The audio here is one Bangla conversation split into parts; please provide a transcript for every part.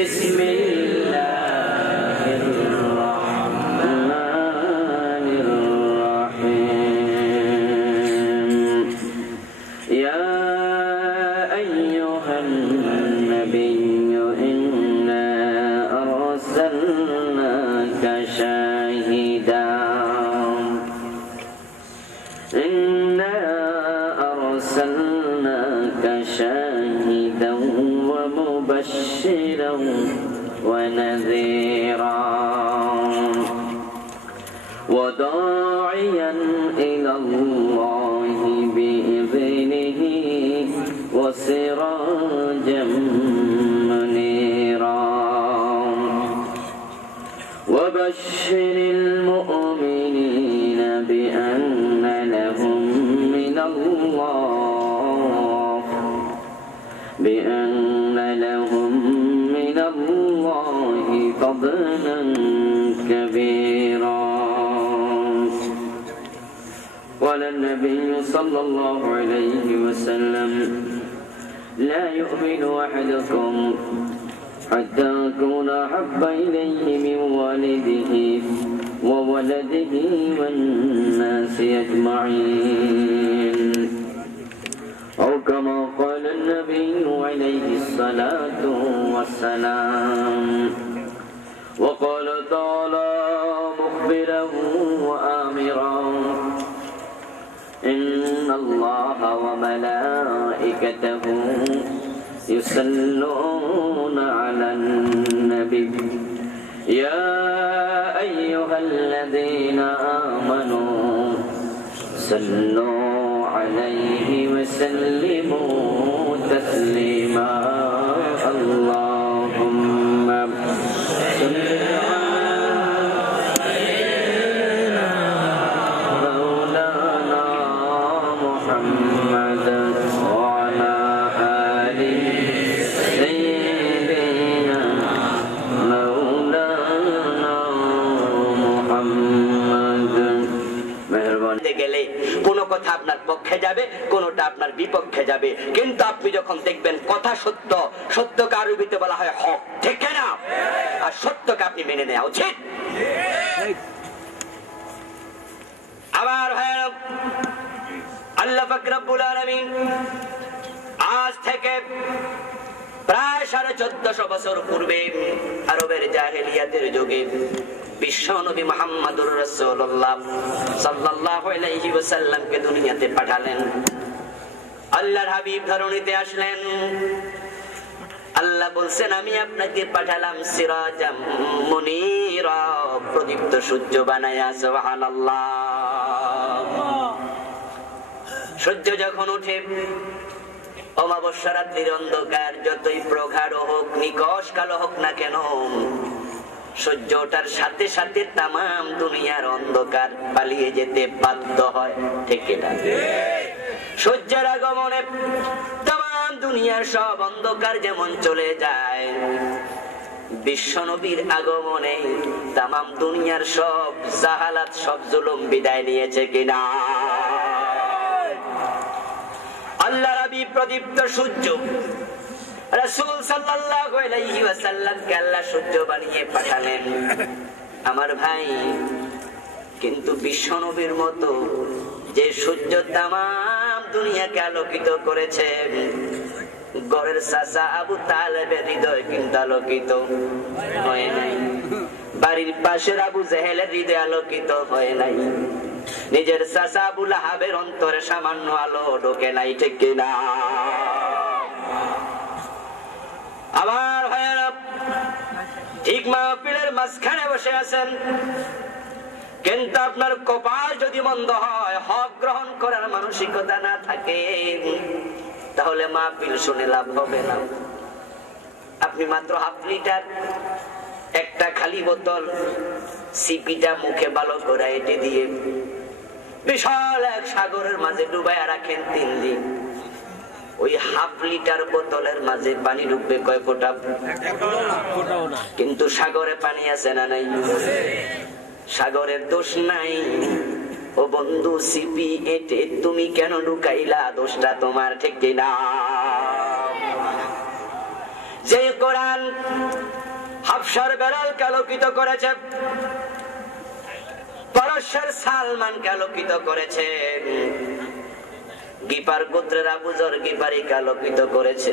বিসমিল্লাহির রাহমানির রাহিম ইয়া আইয়ুহান নাবিয়্যু ইন্না আরসালনাকা শাহিদান ইন্না আরসালনাকা শাহিদান ওয়া মুবাশশিরান ওয়া নাযীরা ওয়া দা'iয়ান ইলাল্লাহি বিইذনিহি ওয়া সিরাজাম মুনীরা ওয়া বাশশিরিল মুমিনিনা বিআন্না লাহুম من الله فضلا كبيرا قال النبي صلى الله عليه وسلم لا يؤمن أحدكم حتى أكون أحب إليه من والده وولده والناس أجمعين أو كما قال النبي عليه الصلاة والسلام وقال تعالى مخبرا وآمرا إن الله وملائكته يصلون على النبي يا أيها الذين آمنوا صلوا عليه وسلموا تسليما اللهم صل على سيدنا مولانا محمد وعلى آل سيدنا مولانا محمد মেহরবানি গেলে কোনো কথা আপনার পক্ষে যাবে, কোনোটা আপনার বিপক্ষে যাবে, কিন্তু আপনি যখন দেখবেন কথা সত্য, সত্যকে আরবিতে বলা হয় হক, ঠিক না? আর সত্যকে আপনি মেনে নেওয়া উচিত। আবার আল্লাহ পাক রব্বুল আলামিন আজ থেকে প্রায় 1450 বছর পূর্বে আরবের জাহেলিয়াতের যুগে বিশ্ব নবী মুহাম্মদুর রাসূলুল্লাহ সাল্লাল্লাহু আলাইহি ওয়াসাল্লামকে দুনিয়াতে পাঠালেন। আল্লাহর হাবিব ধরণীতে আসলেন। আল্লাহ বলছেন আমি আপনাকে পাঠালাম সিরাজাম মুনীরা, প্রদীপ্ত সূর্য বানায়া। সুবহানাল্লাহ। সূর্য যখন ওঠে, অমাবস্যা রাত্রির অন্ধকার যতই প্রগাঢ় হোক, নিকষ কালো হোক না কেন, সূর্য ওঠার সাথে সাথে তামাম দুনিয়ার অন্ধকার পালিয়ে যেতে বাধ্য হয়, ঠিক না? সূর্যের আগমনে তামাম দুনিয়ার সব অন্ধকার যেমন চলে যায়, বিশ্ব নবীর আগমনে তামাম দুনিয়ার সব জাহালাত, সব জুলুম বিদায় নিয়েছে কিনা? আল্লাহ নবী প্রদীপ্ত সূর্য, রাসূল সাল্লাল্লাহু আলাইহি ওয়াসাল্লামকে আল্লাহ সূর্য বানিয়ে পাঠালেন। আমার ভাই, কিন্তু বিশ্ব নবীর মতো যে সূর্য তামাম দুনিয়াকে আলোকিত করেছে, গরের চাচা আবু তালেবের হৃদয় কিন্তু আলোকিত হয় নাই, বাড়ির পাশের আবু জেহেলের হৃদয় আলোকিত হয় নাই, নিজের চাচা আবু লাহাবের অন্তরে সামান্য আলো ঢোকে নাই, ঠিক কিনা? আবার ভাইয়েরা, ঠিক মাহফিলের মাঝখানে বসে আছেন, কিন্তু আপনার কপাল যদি মন্দ হয়, হক গ্রহণ করার মানসিকতা না থাকে, তাহলে মাহফিল শুনে লাভ হবে না। আপনি মাত্র হাফ লিটার একটা খালি বোতল সিপিটা মুখে ভালো করে এঁটে দিয়ে বিশাল এক সাগরের মাঝে ডুবাইয়া রাখেন 3 দিন, ওই হাফ লিটার বোতলের মাঝে পানি ঢুকবে কয় ফোঁটা? কিন্তু সাগরে পানি আছে না নাই? সাগরের দোষ নাই। ও বন্ধু, সিপি এঁটে তুমি কেন ঢুকাইলা? দোষটা তোমার, ঠিক কিনা? যে কোরআন হাফসার বেলালকে আলোকিত করেছে, পারস্যের সালমানকে আলোকিত করেছে, গিফার গোত্রের আবু যর গিফারিকে আলোকিত করেছে।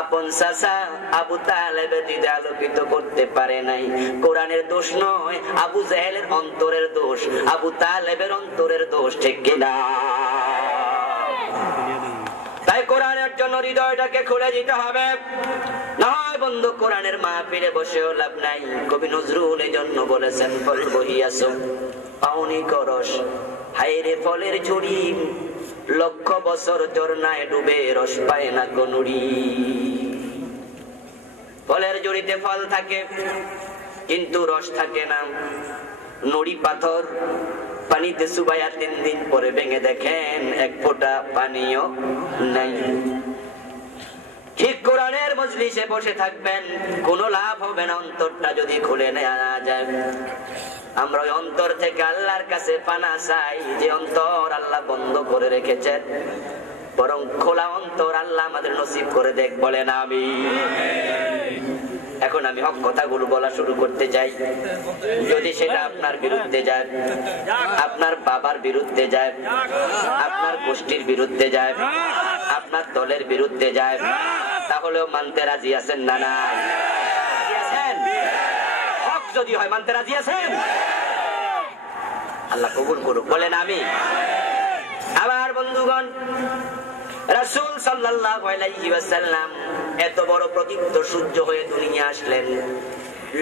আপন চাচা আবু তালেবের হৃদয় আলোকিত করতে পারে নাই। কোরআনের দোষ নয়, আবু জাহেলের অন্তরের দোষ, আবু তালেবের অন্তরের দোষ, ঠিক কিনা? তাই কোরআনের জন্য হৃদয়টাকে খুলে দিতে হবে। না হয় বন্ধু, কোরআনের মাহফিলে বসেও লাভ নাই। কবি নজরুল এই জন্য বলেছেন, ফল বহিয়াছ পাউনি করস, হায়রে ফলের ঝুড়ি, লক্ষ বছর ঝরনায় ডুবে রস পায় না কোনুরি। ফলের ঝুড়িতে ফল থাকে কিন্তু রস থাকে না। নুড়ি পাথর পানিতে চুবাইয়া 3 দিন পরে ভেঙে দেখেন এক ফোঁটা পানিও নাই। ঠিক কোরআনের মজলিসে বসে থাকবেন, কোনো লাভ হবে না অন্তরটা যদি খুলে নেওয়া যায়। আমরা ওই অন্তর থেকে আল্লাহর কাছে পানা চাই, যে অন্তর আল্লাহ বন্ধ করে রেখেছেন, বরং খোলা অন্তর আল্লাহ আমাদের নসিব করে দেখ, বলেন আমিন। এখন আমি হক কথাগুলো বলা শুরু করতে চাই। যদি সেটা আপনার বিরুদ্ধে যায়, আপনার বাবার বিরুদ্ধে যায়, আপনার গোষ্ঠীর বিরুদ্ধে যায়, আপনার দলের বিরুদ্ধে যায়, তাহলেও মানতে রাজি আছেন না? না, হক যদি হয় মানতে রাজি আছেন? আল্লাহ কবুল করুক, বলেন আমিন। আবার বন্ধুগণ, রাসূল সাল্লাল্লাহু আলাইহি ওয়াসাল্লাম এত বড় প্রদীপ্ত সূর্য হয়ে দুনিয়া আসলেন,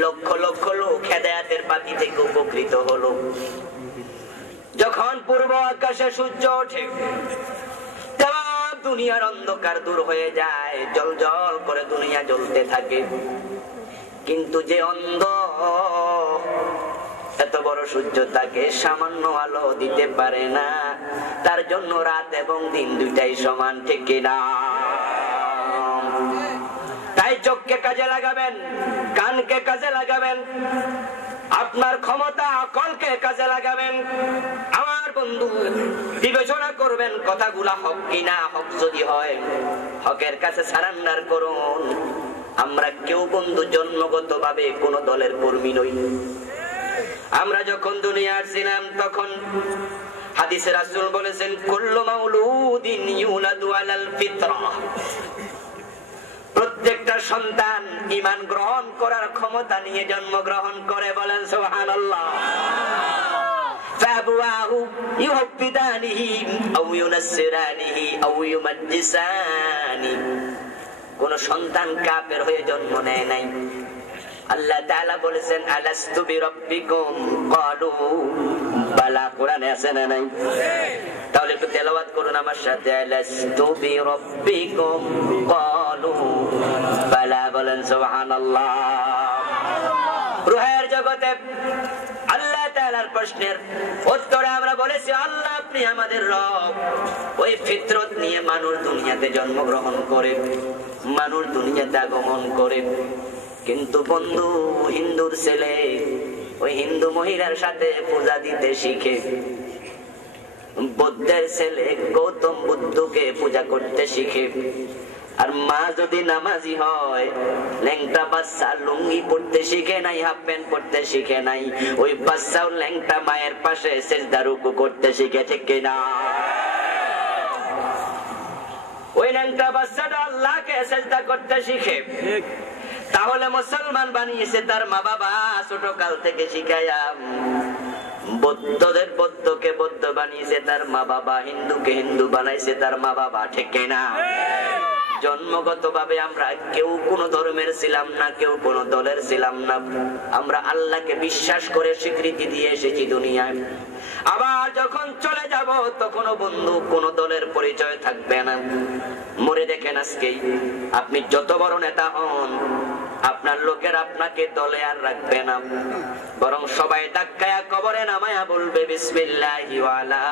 লক্ষ লক্ষ লোক হেদায়েতের বাতি থেকে উপকৃত হলো। যখন পূর্ব আকাশে সূর্য ওঠে, তাম দুনিয়ার অন্ধকার দূর হয়ে যায়, জ্বলজ্বল করে দুনিয়া জ্বলতে থাকে। কিন্তু যে অন্ধ, এত বড় সূর্য তাকে সামান্য আলো দিতে পারে না, তার জন্য রাত এবং দিন দুইটাই সমান, ঠিক কিনা? তাই চোখকে কাজে লাগাবেন, কানকে কাজে লাগাবেন, আপনার ক্ষমতা আকলকে কাজে লাগাবেন। আমার বন্ধু, বিবেচনা করবেন কথাগুলা হক কিনা। হক যদি হয়, হকের কাছে সারেন্ডার করুন। আমরা কেউ বন্ধু জন্মগত ভাবে কোন দলের কর্মী নই। আমরা যখন দুনিয়া আসছিলাম তখন হাদিসে রাসূল বলেছেন, কুল্লু মাউলুদিন ইউলাদু আলাল ফিতরাহ, প্রত্যেকটা সন্তান ঈমান গ্রহণ করার ক্ষমতা নিয়ে জন্মগ্রহণ করে, বলেন সুবহানাল্লাহ। ফাবুয়াহু ইউহাব্বিদানিহি আও ইউনাসসিরানিহি আও ইউমাজ্জিসানি, কোন সন্তান কাফের হয়ে জন্ম নেয় নাই। আল্লাহ তাআলা বলেছেন, আলাস্তু বিরাব্বিকুম ক্বালু বালা, কোরআনে আছে না নাই? তাহলে একটু তেলাওয়াত করুন আমার সাথে, আলাস্তু বিরাব্বিকুম ক্বালু বালা, বলেন সুবহানাল্লাহ। রূহের জগতে আল্লাহ তাআলার প্রশ্নের উত্তরে আমরা বলেছি, আল্লাহ আপনি আমাদের রব। ওই ফিতরত নিয়ে মানুষ দুনিয়াতে জন্মগ্রহণ করে, মানুষ দুনিয়াতে আগমন করে। কিন্তু বন্ধু, হিন্দুর ছেলে ওই হিন্দু মহিলার সাথে পূজা দিতে শিখে, বৌদ্ধের ছেলে গৌতম বুদ্ধকে পূজা করতে শিখে। আর মা যদি নামাজি হয়, ল্যাংটা বাচ্চা লুঙ্গি পড়তে শিখে নাই, হাফ প্যান্ট পড়তে শিখে নাই, ওই বাচ্চাও ল্যাংটা মায়ের পাশে সেজদা রুকু করতে শিখে, ঠিক কিনা? ওই ল্যাংটা বাচ্চাটা আল্লাহকে সেজদা করতে শিখে। তাহলে মুসলমান বানিয়েছে তার মা বাবা, ছোট কাল থেকে শিখায়া। বৌদ্ধদের বৌদ্ধকে বৌদ্ধ বানিয়েছে তার মা বাবা, হিন্দুকে হিন্দু বানাইছে তার মা বাবা, ঠিক কিনা? জন্মগত ভাবে আমরা কেউ কোন ধর্মের ছিলাম না, কেউ কোন দলের ছিলাম না। আমরা আল্লাহকে বিশ্বাস করে স্বীকৃতি দিয়ে এসেছি দুনিয়ায়। আবার যখন চলে যাব তখন বন্ধু কোন দলের পরিচয় থাকবে না। মরে দেখেন আজকেই আপনি যত বড় নেতা হন, আপনার লোকের আপনাকে দলে আর রাখবে না, বরং সবাই ধাক্কায়া কবরে নামায়া বলবে, বিসমিল্লাহি ওয়া আলা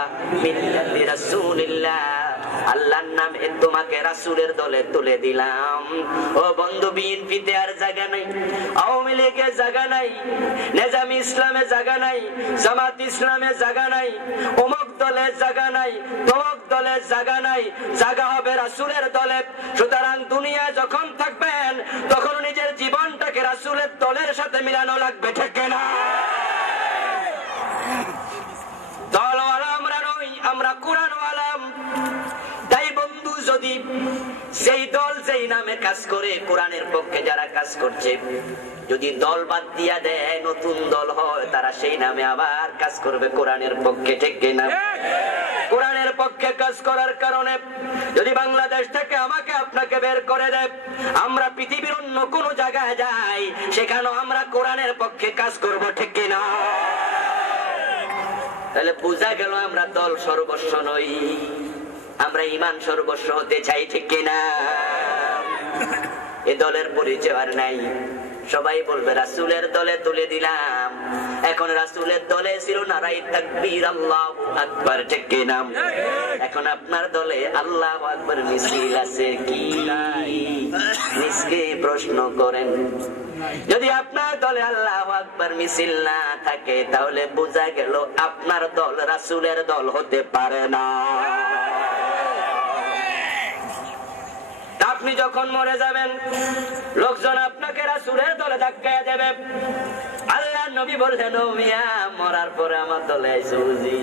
মিল্লাতি রাসূলিল্লাহ, আল্লাহর নামে তোমাকে রাসূলের দলে তুলে দিলাম। ও বন্ধু, বিএনপিতে আর জায়গা নাই, আওয়ামী লীগের জায়গা নাই, নেজামি ইসলামের জায়গা নাই, জামাত ইসলামের জায়গা নাই, অমুক দলের জায়গা নাই, তমুক দলের জায়গা নাই, জায়গা হবে রাসূলের দলে। সুতরাং দুনিয়া যখন থাকবেন তখন নিজের জীবনটাকে রাসূলের দলের সাথে মিলানো লাগবে, ঠিক না? দলওয়ালা আমরা নই, আমরা কোরআনওয়ালা। তাই বন্ধু, যদি সেই দল যেই নামে কাজ করে, কোরআনের পক্ষে যারা কাজ করছে, যদি দল বাদ দিয়া দেয়, নতুন দল হয়, তারা সেই নামে আবার কাজ করবে কোরআনের পক্ষে, ঠিক না? কোরআনের পক্ষে কাজ করার কারণে যদি বাংলাদেশ থেকে আমাকে আপনাকে বের করে দেয়, আমরা পৃথিবীর অন্য কোন জায়গায় যাই, সেখানেও আমরা কোরআনের পক্ষে কাজ করব, ঠিক না? তাহলে বোঝা গেল আমরা দল সর্বস্ব নই, আমরা ঈমান সর্বস্ব হতে চাই, ঠিক না? এ দলের পরিচয় আর নাই। সবাই বলবে রাসূলের দলে তুলে দিলাম। এখন রাসূলের দলে ছিল নারায়ে তাকবীর, আল্লাহু আকবার, ঠিক না? এখন আপনার দলে আল্লাহু আকবার মিছিল আছে কি? নিজকে প্রশ্ন করেন। যদি আপনার দলে আল্লাহু আকবার মিছিল না থাকে, তাহলে বোঝা গেল আপনার দল রাসূলের দল হতে পারে না। আপনি যখন মরে যাবেন, লোকজন আপনাকে রাসূলের দলে ধাক্কায় দেবে। আল্লাহর নবী বললেন, ও মিয়া, মরার পরে আমার দলে আইছো বুঝি?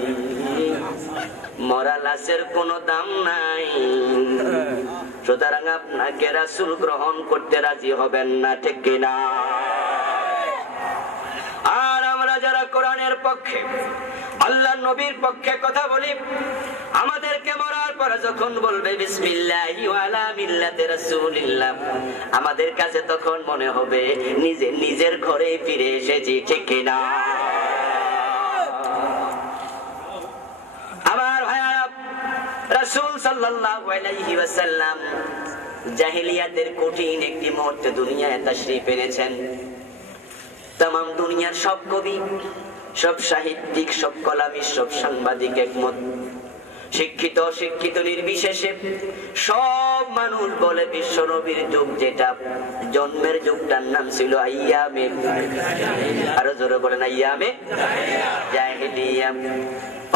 মরা লাশের কোনো দাম নাই, সুতরাং আপনাকে রাসূল গ্রহণ করতে রাজি হবেন না, ঠিক কিনা? আর আমরা যারা কোরআনের পক্ষে, আল্লাহর নবীর পক্ষে কথা বলি, আমাদেরকে মরার পরে যখন বলবে বিসমিল্লাহি ওয়া আলা মিল্লাতি রাসূলিল্লাহ, আমাদের কাছে তখন মনে হবে নিজের ঘরে ফিরে এসেছি, ঠিক কিনা? আমার ভাইরা, রাসূল সাল্লাল্লাহু আলাইহি ওয়াসাল্লাম জাহেলিয়াতের কঠিন একটি মুহূর্তে দুনিয়ায় তাশরীফ এনেছেন। तमाम দুনিয়ার সব কবি, সব সাহিত্যিক, সব কলামিস্ট, সব সাংবাদিক একমত, শিক্ষিত অশিক্ষিত নির্বিশেষে সব মানুষ বলে বিশ্ব নবীর যুগ, যেটা জন্মের যুগটার নাম ছিল আইয়ামে, আরো জোরে বলেন আইয়ামে জাহেলিয়া,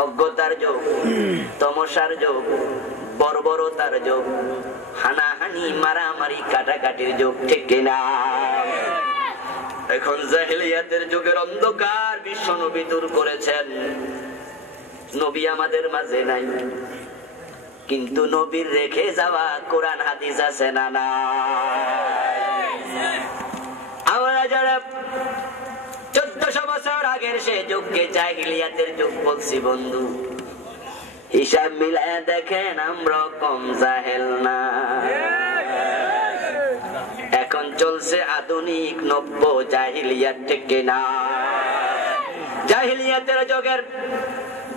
অজ্ঞতার যুগ, তমসার যুগ, বর্বরতার যুগ, হানাহানি, মারামারি, কাটাকাটির যুগ, ঠিক কিনা? এখন জাহেলিয়াতের যুগের অন্ধকার বিশ্ব নবী দূর করেছেন। নবী আমাদের মাঝে নাই, কিন্তু নবীর রেখে যাওয়া কোরআন হাদিস আছে না নাই? আমরা যারা 1400 বছর আগের সে যুগকে জাহেলিয়াতের যুগ বলছি, বন্ধু, হিসাব মিলায় দেখেন আমরা কম জাহেল না। এখন চলছে আধুনিক নব্য জাহিলিয়াত, ঠিক না? জাহিলিয়াতের যুগের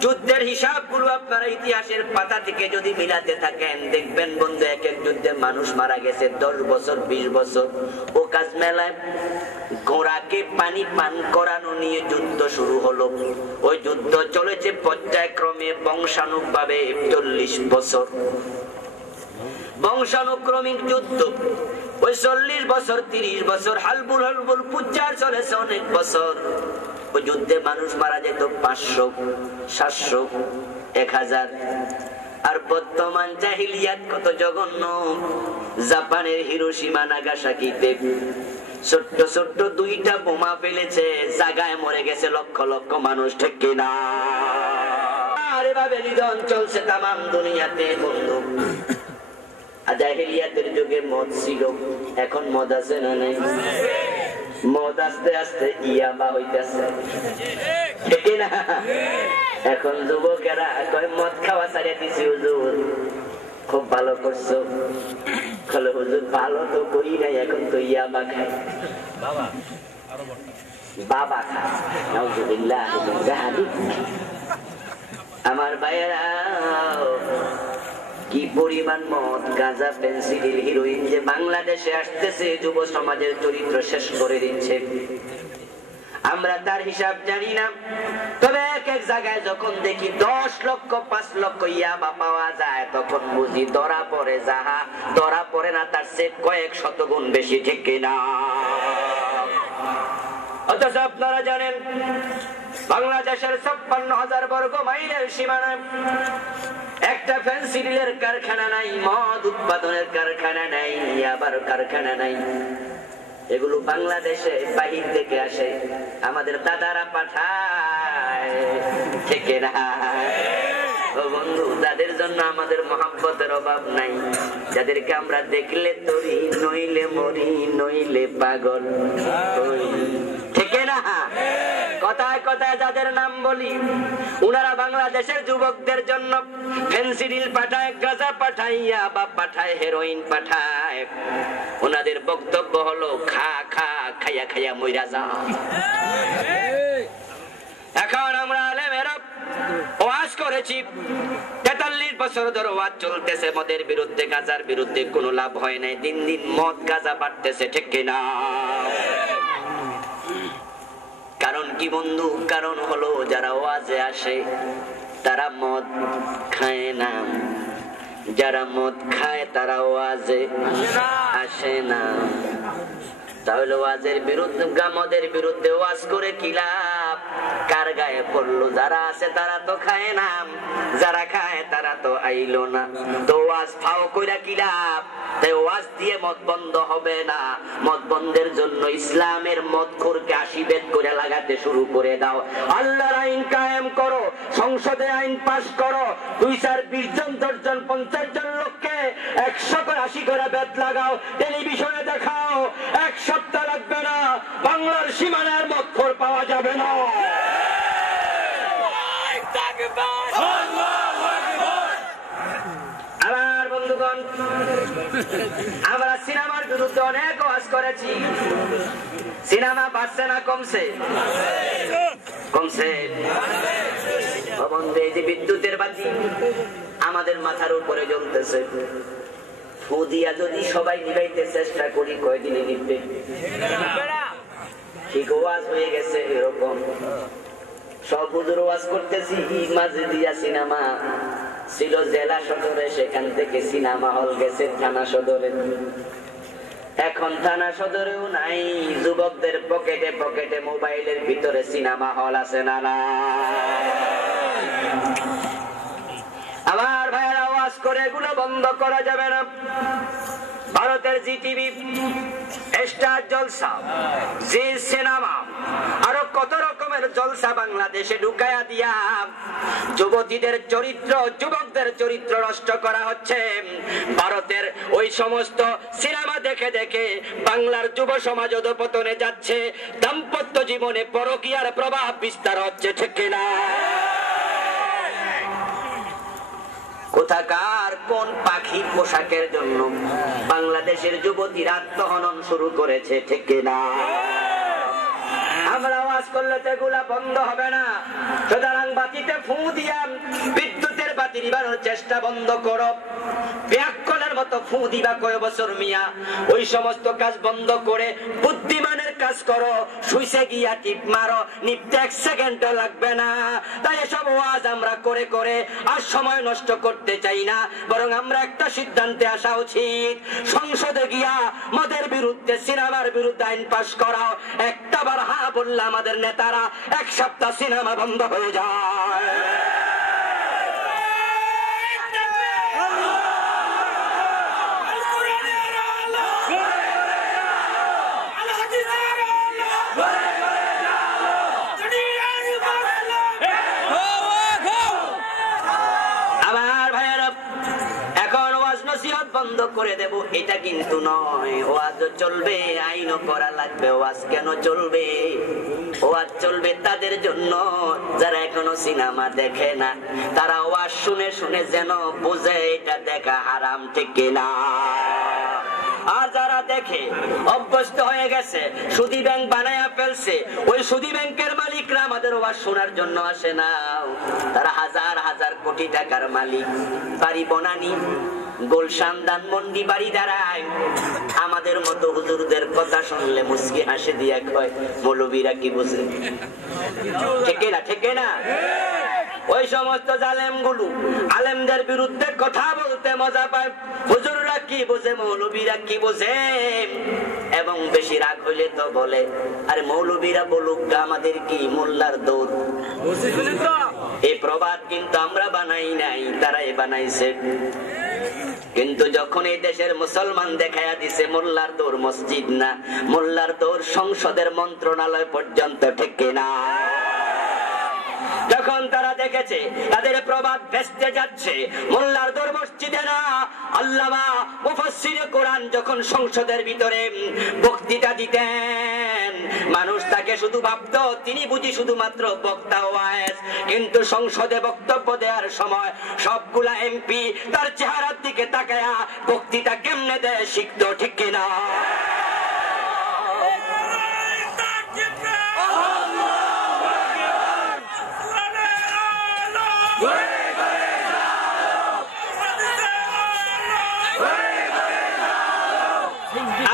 যুদ্ধের হিসাবগুলো আপনারা ইতিহাসের পাতা থেকে যদি মিলাতে থাকেন, দেখবেন বন্ধু, এক এক যুদ্ধে মানুষ মারা গেছে 10 বছর 20 বছর। ও কাজ মেলায় ঘোড়াকে পানি পান করানো নিয়ে যুদ্ধ শুরু হলো। ওই যুদ্ধ চলেছে পর্যায়ক্রমে বংশানুক্রমে 40 বছর। বংশানুক্রমিক যুদ্ধ ওই 40 বছর 30 বছর হালবুল হালবুল পুজ্জার চলেছে অনেক বছর। ওই যুদ্ধে মানুষ মারা যেত 500, 700, 1000। আর বর্তমান জাহিলিয়াত কত জঘন্য। জাপানের হিরোশিমা নাগাসাকিতে ছোট্ট ছোট্ট 2টা বোমা ফেলেছে, জায়গায় মরে গেছে লক্ষ লক্ষ মানুষ, ঠিক কিনা? আর এভাবে নিধন চলছে তামাম দুনিয়াতে, বন্ধু। জাহেলিয়াতের যুগে মদ ছিল, এখন মদ আছে না নাই? মদ আস্তে আস্তে ইয়াবা হইতেছে, ঠিক না? এখন যুবকেরা কয় মদ খাওয়া ছাড়িয়ে দিছি হুজুর। খুব ভালো করছো। বলে হুজুর ভালো তো করি নাই, এখন তো ইয়াবা খাই। বাবা খায়, নাউজুবিল্লাহ। আমার ভাইয়েরা, কি পরিমাণ মদ, গাঁজা, পেন্সিডিল, হিরোইন যে বাংলাদেশে আসতেছে, যুব সমাজের চরিত্র শেষ করে দিচ্ছে। আমরা তার হিসাব জানি না, তবে এক এক জায়গায় যখন দেখি 10 লক্ষ 5 লক্ষ ইয়াবা পাওয়া যায়, তখন বুঝি ধরা পড়ে। যাহা ধরা পড়ে না তার চেয়ে কয়েক শত গুণ বেশি, ঠিক কিনা? অথচ আপনারা জানেন বাংলাদেশের 56,000 বর্গ মাইলের সীমানায় একটা ফেন্সিডিলের কারখানা নাই, মদ উৎপাদনের কারখানা নাই, ইয়াবার কারখানা নাই। এগুলো বাংলাদেশে বাহির থেকে আসে, আমাদের দাদারা পাঠায়, ঠিক না? ও বন্ধু, যাদের জন্য আমাদের মহব্বতের অভাব নাই, যাদেরকে আমরা দেখলে তরি, নইলে মরি, নইলে পাগল, ঠিক না? কথায় কথায় যাদের নাম বলি, উনারা বাংলাদেশের যুবকদের জন্য ফেন্সিডিল পাঠায়, গাঁজা পাঠাইয়া বা পাঠায় হেরোইন পাঠায়। ওনাদের বক্তব্য হলো খা খা, খাইয়া খাইয়া মইরা যা। এখন আমরা আলেমেরা ওয়াজ করেছি, 43 বছর ধরে ওয়াজ চলতেছে মদের বিরুদ্ধে, গাঁজার বিরুদ্ধে, কোনো লাভ হয় নাই। দিন দিন মদ গাঁজা বাড়তেছে, ঠিক কিনা? কারণ কি বন্ধু? কারণ হলো যারা ওয়াজে আসে তারা মদ খায় না, যারা মদ খায় তারা ওয়াজে আসে না। তাহলে ওয়াজের বিরুদ্ধে, মদের বিরুদ্ধে ওয়াজ করে কি লাভ? কার গায়ে পড়লো? যারা আছে তারা তো খায় না, যারা খায় তারা তো আইলো না। তো ওয়াজ ফাও কইরা কি লাভ? তাই ওয়াজ দিয়ে মদ বন্ধ হবে না। মদ বন্ধের জন্য ইসলামের মদখোরকে 80 বেদ করে লাগাতে শুরু করে দাও। আল্লাহর আইন কায়েম করো, সংসদে আইন পাস করো, 2, 4, 20 জন, 10 জন, 50 জন লোককে 100 করে 80 করে বেদ লাগাও, টেলিভিশনে দেখাও। 1 সপ্তাহ লাগবে না, বাংলার সীমানার মদখোর পাওয়া যাবে না। আমার বন্ধুগণ, আমরা সিনেমার বিরুদ্ধে অনেক ওয়াজ করেছি। সিনেমা বাড়ছে না কমছে? কমছে। এই যে বিদ্যুতের বাতি আমাদের মাথার উপরে জ্বলতেছে, ফু দিয়া যদি সবাই নিভাইতে চেষ্টা করি, কয়দিনে নিবে? ঠিক ওয়াজ হয়ে গেছে এরকম। সব হুজুর ওয়াজ করতেছি, মাঝে দিয়া সিনেমা ছিল জেলা সদরে, সেখান থেকে সিনেমা হল গেছে থানা সদরে। এখন থানা সদরেও নাই, যুবকদের পকেটে পকেটে মোবাইলের ভিতরে সিনেমা হল আছে না? না। আমার ভাইয়েরা, ওয়াজ করে এগুলো বন্ধ করা যাবে না। ভারতের জিটিভি, স্টার জলসা, জি সিনেমা, আরো কত রকমের জলসা বাংলাদেশে ঢুকাইয়া দিয়া যুবতীদের চরিত্র, যুবকদের চরিত্র নষ্ট করা হচ্ছে। ভারতের ওই সমস্ত সিনেমা দেখে দেখে বাংলার যুব সমাজ অধঃপতনে যাচ্ছে, দাম্পত্য জীবনে পরকীয়ার প্রভাব বিস্তার হচ্ছে, ঠিক কিনা? কোথাকার কোন পাখির পোশাকের জন্য বাংলাদেশের যুবতীরা আত্মহনন শুরু করেছে, ঠিক কিনা? আমরা আওয়াজ করলে তো এগুলা বন্ধ হবে না। সুতরাং বাতিতে ফু দিয়া বিদ্যুতের বাতি নিবানোর চেষ্টা বন্ধ করো। ব্যাককলের মতো ফু দিবা কয় বছর মিয়া? ওই সমস্ত কাজ বন্ধ করে বুদ্ধিমানের কাজ করো। সুইচে গিয়া টিপ মারো, নিতে 1 সেকেন্ডও লাগবে না। তাই এসব ওয়াজ আমরা করে করে আর সময় নষ্ট করতে চাই না, বরং আমরা একটা সিদ্ধান্তে আসা উচিত। সংসদে গিয়া মদের বিরুদ্ধে, সিনেমার বিরুদ্ধে আইন পাস করাও। একটা বার হ্যাঁ বললে আমাদের নেতারা 1 সপ্তাহ সিনেমা বন্ধ হয়ে যায়। বন্ধ করে দেব এটা কিন্তু নয়। ওয়াজ চলবে, আইনও করা লাগবে। ওয়াজ কেন চলবে? ওয়াজ চলবে তাদের জন্য যারা এখনো সিনেমা দেখে না, তারা ওয়াজ শুনে শুনে যেন বুঝে এটা দেখা হারাম, ঠিক কিনা? আর যারা দেখে অভ্যস্ত হয়ে গেছে, সুদী ব্যাংক বানায়া ফেলছে, ওই সুদী ব্যাংকের মালিকরা আমাদের ওয়াজ শোনার জন্য আসে না। তারা হাজার হাজার কোটি টাকার মালিক, বাড়ি বনানি, গুলশান, ধানমন্ডি বাড়ি দাঁড়ায়। আমাদের মতো হুজুরদের কথা শুনলে মুস্কি হাসি দিয়া কয়, মৌলবীরা কি বুঝে? ঠিক না? ঠিক না? ওই সমস্ত জালেম গুলো আলেমদের বিরুদ্ধে কথা বলতে মজা পায়। হুজুররা কি বোঝে, মৌলবীরা কি বোঝে? এবং বেশি রাগ হইলে তো বলে, আরে মৌলবীরা বলুক, আমাদের কি মোল্লার দৌড়? এই প্রবাদ কিন্তু আমরা বানাই নাই, তারাই বানাইছে। কিন্তু যখন এই দেশের মুসলমান দেখায়া দিছে মোল্লার দৌড় মসজিদ না, মোল্লার দৌড় সংসদের মন্ত্রণালয় পর্যন্ত, ঠিক কিনা? যখন তারা দেখেছে তাদের প্রভাব ভেস্তে যাচ্ছে, মোল্লার দৌড় মসজিদে না, আল্লামা মুফাসসিরে কোরআন যখন সংসদের ভিতরে বক্তৃতা দিতেন, মানুষ তাকে শুধু ভাবত তিনি বুঝি শুধুমাত্র বক্তা ওয়াইজ, কিন্তু সংসদে বক্তব্য দেওয়ার সময় সবগুলা এমপি তার চেহারার দিকে তাকায়া বক্তৃতা কেমনে দেয় শিখতো, ঠিক কিনা?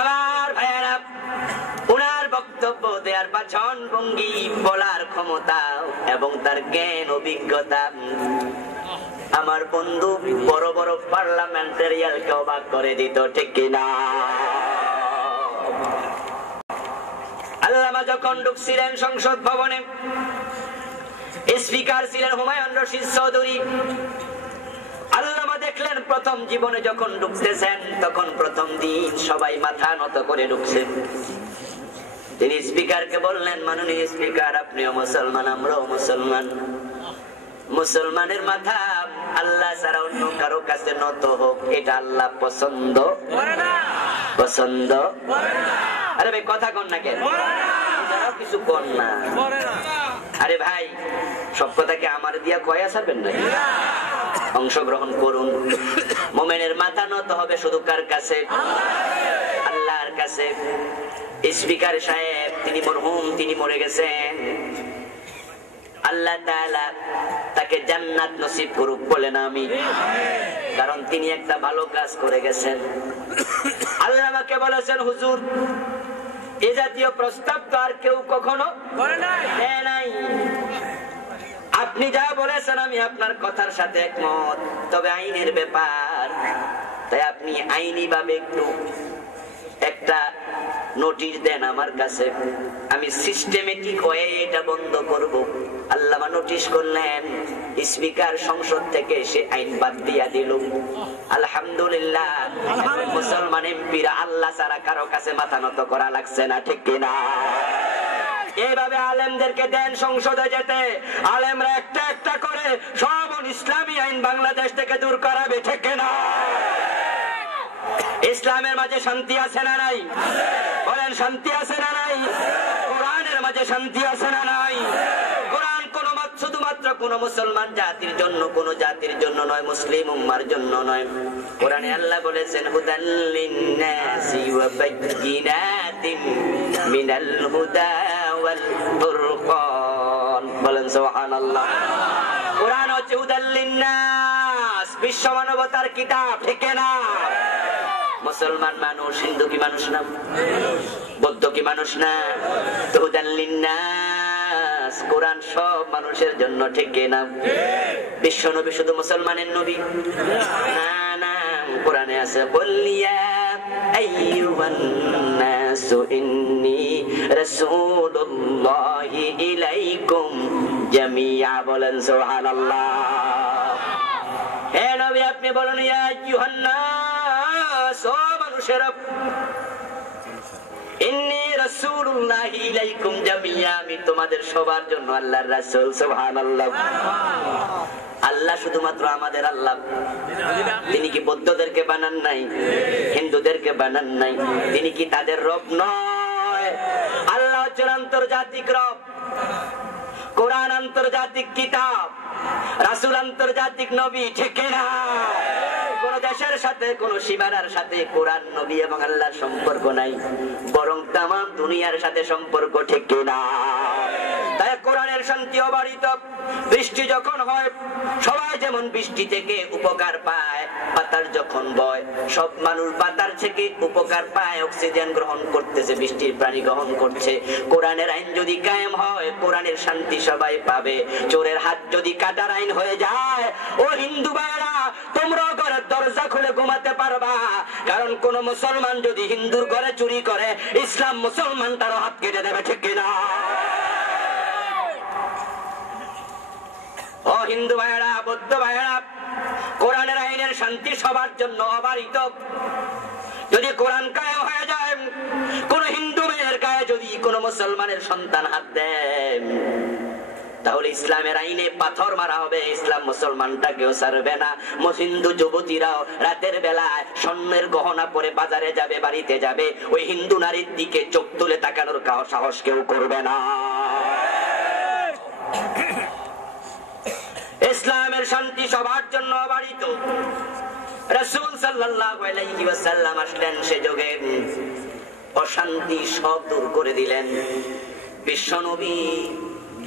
আমার ভাইয়েরা, ওনার বক্তব্য দেওয়ার বাচন ভঙ্গি, বলার ক্ষমতা এবং তার জ্ঞান অভিজ্ঞতা আমার বন্ধু বড় বড় পার্লামেন্টারিয়ানকে অবাক করে দিত, ঠিক কিনা? আল্লামা যখন ঢুকছিলেন সংসদ ভবনে, স্পিকার ছিলেন হুমায়ুন রশিদ চৌধুরী। আল্লামা দেখলেন প্রথম জীবনে যখন ঢুকতেছেন, তখন প্রথম দিন সবাই মাথা নত করে ঢুকছেন। তিনি স্পিকারকে বললেন, মাননীয় স্পিকার, আপনিও মুসলমান, আমরাও মুসলমান, মুসলমানের মাথা আল্লাহ ছাড়া অন্য কারো কাছে নত হোক, এটা আল্লাহ পছন্দ করে না, পছন্দ করে না। আরে ভাই কথা কন না কেন? কিছু কন না। আরে ভাই, সব কথা কি আমার দিয়া কয়া যাবেন না? অংশগ্রহণ করুন। মুমিনের মাথা নত হবে শুধু কার কাছে? আল্লাহর কাছে। স্পিকার সাহেব তিনি মরহুম, তিনি মরে গেছেন, আল্লাহ তাআলা তাকে জান্নাত নসিব করুক বলেন আমি, কারণ তিনি একটা ভালো কাজ করে গেছেন। আল্লাহ আমাকে বলেছেন, হুজুর এ জাতীয় প্রস্তাব তো আর কেউ কখনো দেয় নাই। আপনি যা বলেছেন আমি আপনার কথার সাথে একমত, তবে আইনের ব্যাপার, তাই আপনি আইনি ভাবে একটু একটা নোটিশ দেন আমার কাছে, আমি সিস্টেমেটিক হয়ে এটা বন্ধ করব। আল্লামা নোটিশ করলেন, স্পিকার সংসদ থেকে সে আইন বাদ দিয়া দিল। আলহামদুলিল্লাহ, মুসলমান এমপিরা আল্লাহ ছাড়া কারো কাছে মাথা নত করা লাগছে না, ঠিক কিনা? এইভাবে আলেমদেরকে দেন সংসদে যেতে, আলেমরা একটা একটা করে সব ইসলামী আইন বাংলাদেশ থেকে দূর করাবে, ঠিক কিনা? ইসলামের মাঝে শান্তি আছে না নাই? বলেন শান্তি আছে না নাই? কোরআনের মাঝে শান্তি আছে না নাই? কোরআন শুধুমাত্র কোন মুসলমান জাতির জন্য, কোন জাতির জন্য নয়, মুসলিম উম্মার জন্য নয়। কোরআনে আল্লাহ বলেছেন, হুদাল লিন্নাসি ওয়া বাইয়িনাতিন মিনাল হুদা ওয়াল ফুরকান। বলেন সুবহানাল্লাহ। কোরআন হচ্ছে হুদাল লিন্নাস, বিশ্ব মানবতার কিতাব, ঠিক না? মুসলমান মানুষ, হিন্দু কি মানুষ না? বৌদ্ধ কি মানুষ না? তো হুদাল লিন্নাস, কোরআন সব মানুষের জন্য, ঠিক না? বিশ্ব নবী শুধু মুসলমানের নবী না, না, কোরআনে আছে, কুল ইয়া আইয়ুহান নাসু ইন্নী রাসূলুল্লাহি ইলাইকুম জামিআ। বলেন সুবহানাল্লাহ। হে নবী আপনি বলুন, ইয়া আইয়ুহান নাস, ও মানুষেরা, ইন্নী রাসূলুল্লাহি ইলাইকুম জামিআ, আমি তোমাদের সবার জন্য আল্লাহর রাসূল। সুবহানাল্লাহ। আল্লাহ শুধুমাত্র আমাদের আল্লাহ, তিনি কি বৌদ্ধদেরকে বানান নাই? হিন্দুদেরকে বানান নাই? তিনি কি তাদের রব নয়? আল্লাহ হচ্ছেন আন্তর্জাতিক রব। কোরআন আন্তর্জাতিক কিতাব, রাসূল আন্তর্জাতিক নবী, ঠিক না? কোন দেশের সাথে, কোন সীমানার সাথে কোরআন, নবী এবং আল্লাহর সম্পর্ক নাই, বরং তামাম দুনিয়ার সাথে সম্পর্ক, ঠিক না? তাই কোরআনের শান্তি অবারিত। বৃষ্টি যখন হয় সবাই যেমন বৃষ্টি থেকে উপকার পায়, বাতাস যখন বয় সব মানুষ বাতাস থেকে উপকার পায়, অক্সিজেন গ্রহণ করতেছে, বৃষ্টির পানি গ্রহণ করছে। কোরআনের আইন যদি কায়েম হয়, কোরআনের শান্তি সবাই পাবে। চোরের হাত যদি কাটার আইন হয়ে যায়, ও হিন্দু ভাইরা, তোমরাও ঘরের দরজা খুলে ঘুমাতে পারবা, কারণ কোন মুসলমান যদি হিন্দুর ঘরে চুরি করে, ইসলাম মুসলমানটারও হাত কেটে দেবে, ঠিক কিনা? ও হিন্দু ভাইয়েরা, বৌদ্ধ ভাইয়েরা, কোরআনের আইনের শান্তি সবার জন্য অবারিত। যদি কোরআন কায়েম হয়ে যায়, কোন হিন্দু মেয়ের গায়ে যদি কোন মুসলমানের সন্তান হাত দেয়, তাহলে ইসলামের আইনে পাথর মারা হবে। ইসলাম মুসলমানটাকেও ছাড়বে না। হিন্দু যুবতীরাও রাতের বেলায় স্বর্ণের গহনা পরে বাজারে যাবে, বাড়িতে যাবে, ওই হিন্দু নারীর দিকে চোখ তুলে তাকানোর সাহস কেউ করবে না। ইসলামের শান্তি সবার জন্য অবারিত। রাসূল সাল্লাল্লাহু আলাইহি ওয়াসাল্লাম আসলেন, সে যুগে অশান্তি সব দূর করে দিলেন। বিশ্বনবী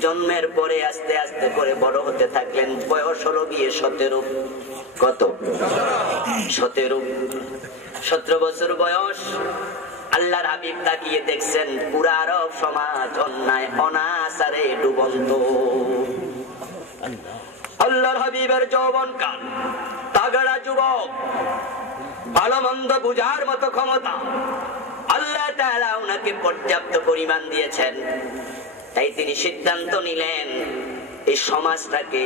জন্মের পরে আস্তে আস্তে করে বড় হতে থাকলেন। বয়স হলো গিয়ে 17। কত? 17 বছর বয়স। আল্লাহর হাবিব তাকিয়ে দেখছেন পুরা আরব সমাজ অন্যায় অনাচারে ডুবন্ত। আল্লাহর হাবিবের যৌবনকাল, তাগড়া যুবক, ভালো মন্দ বুঝার মতো ক্ষমতা আল্লাহ তাআলা ওনাকে পর্যাপ্ত পরিমাণ দিয়েছেন। তাই তিনি সিদ্ধান্ত নিলেন এই সমাজটাকে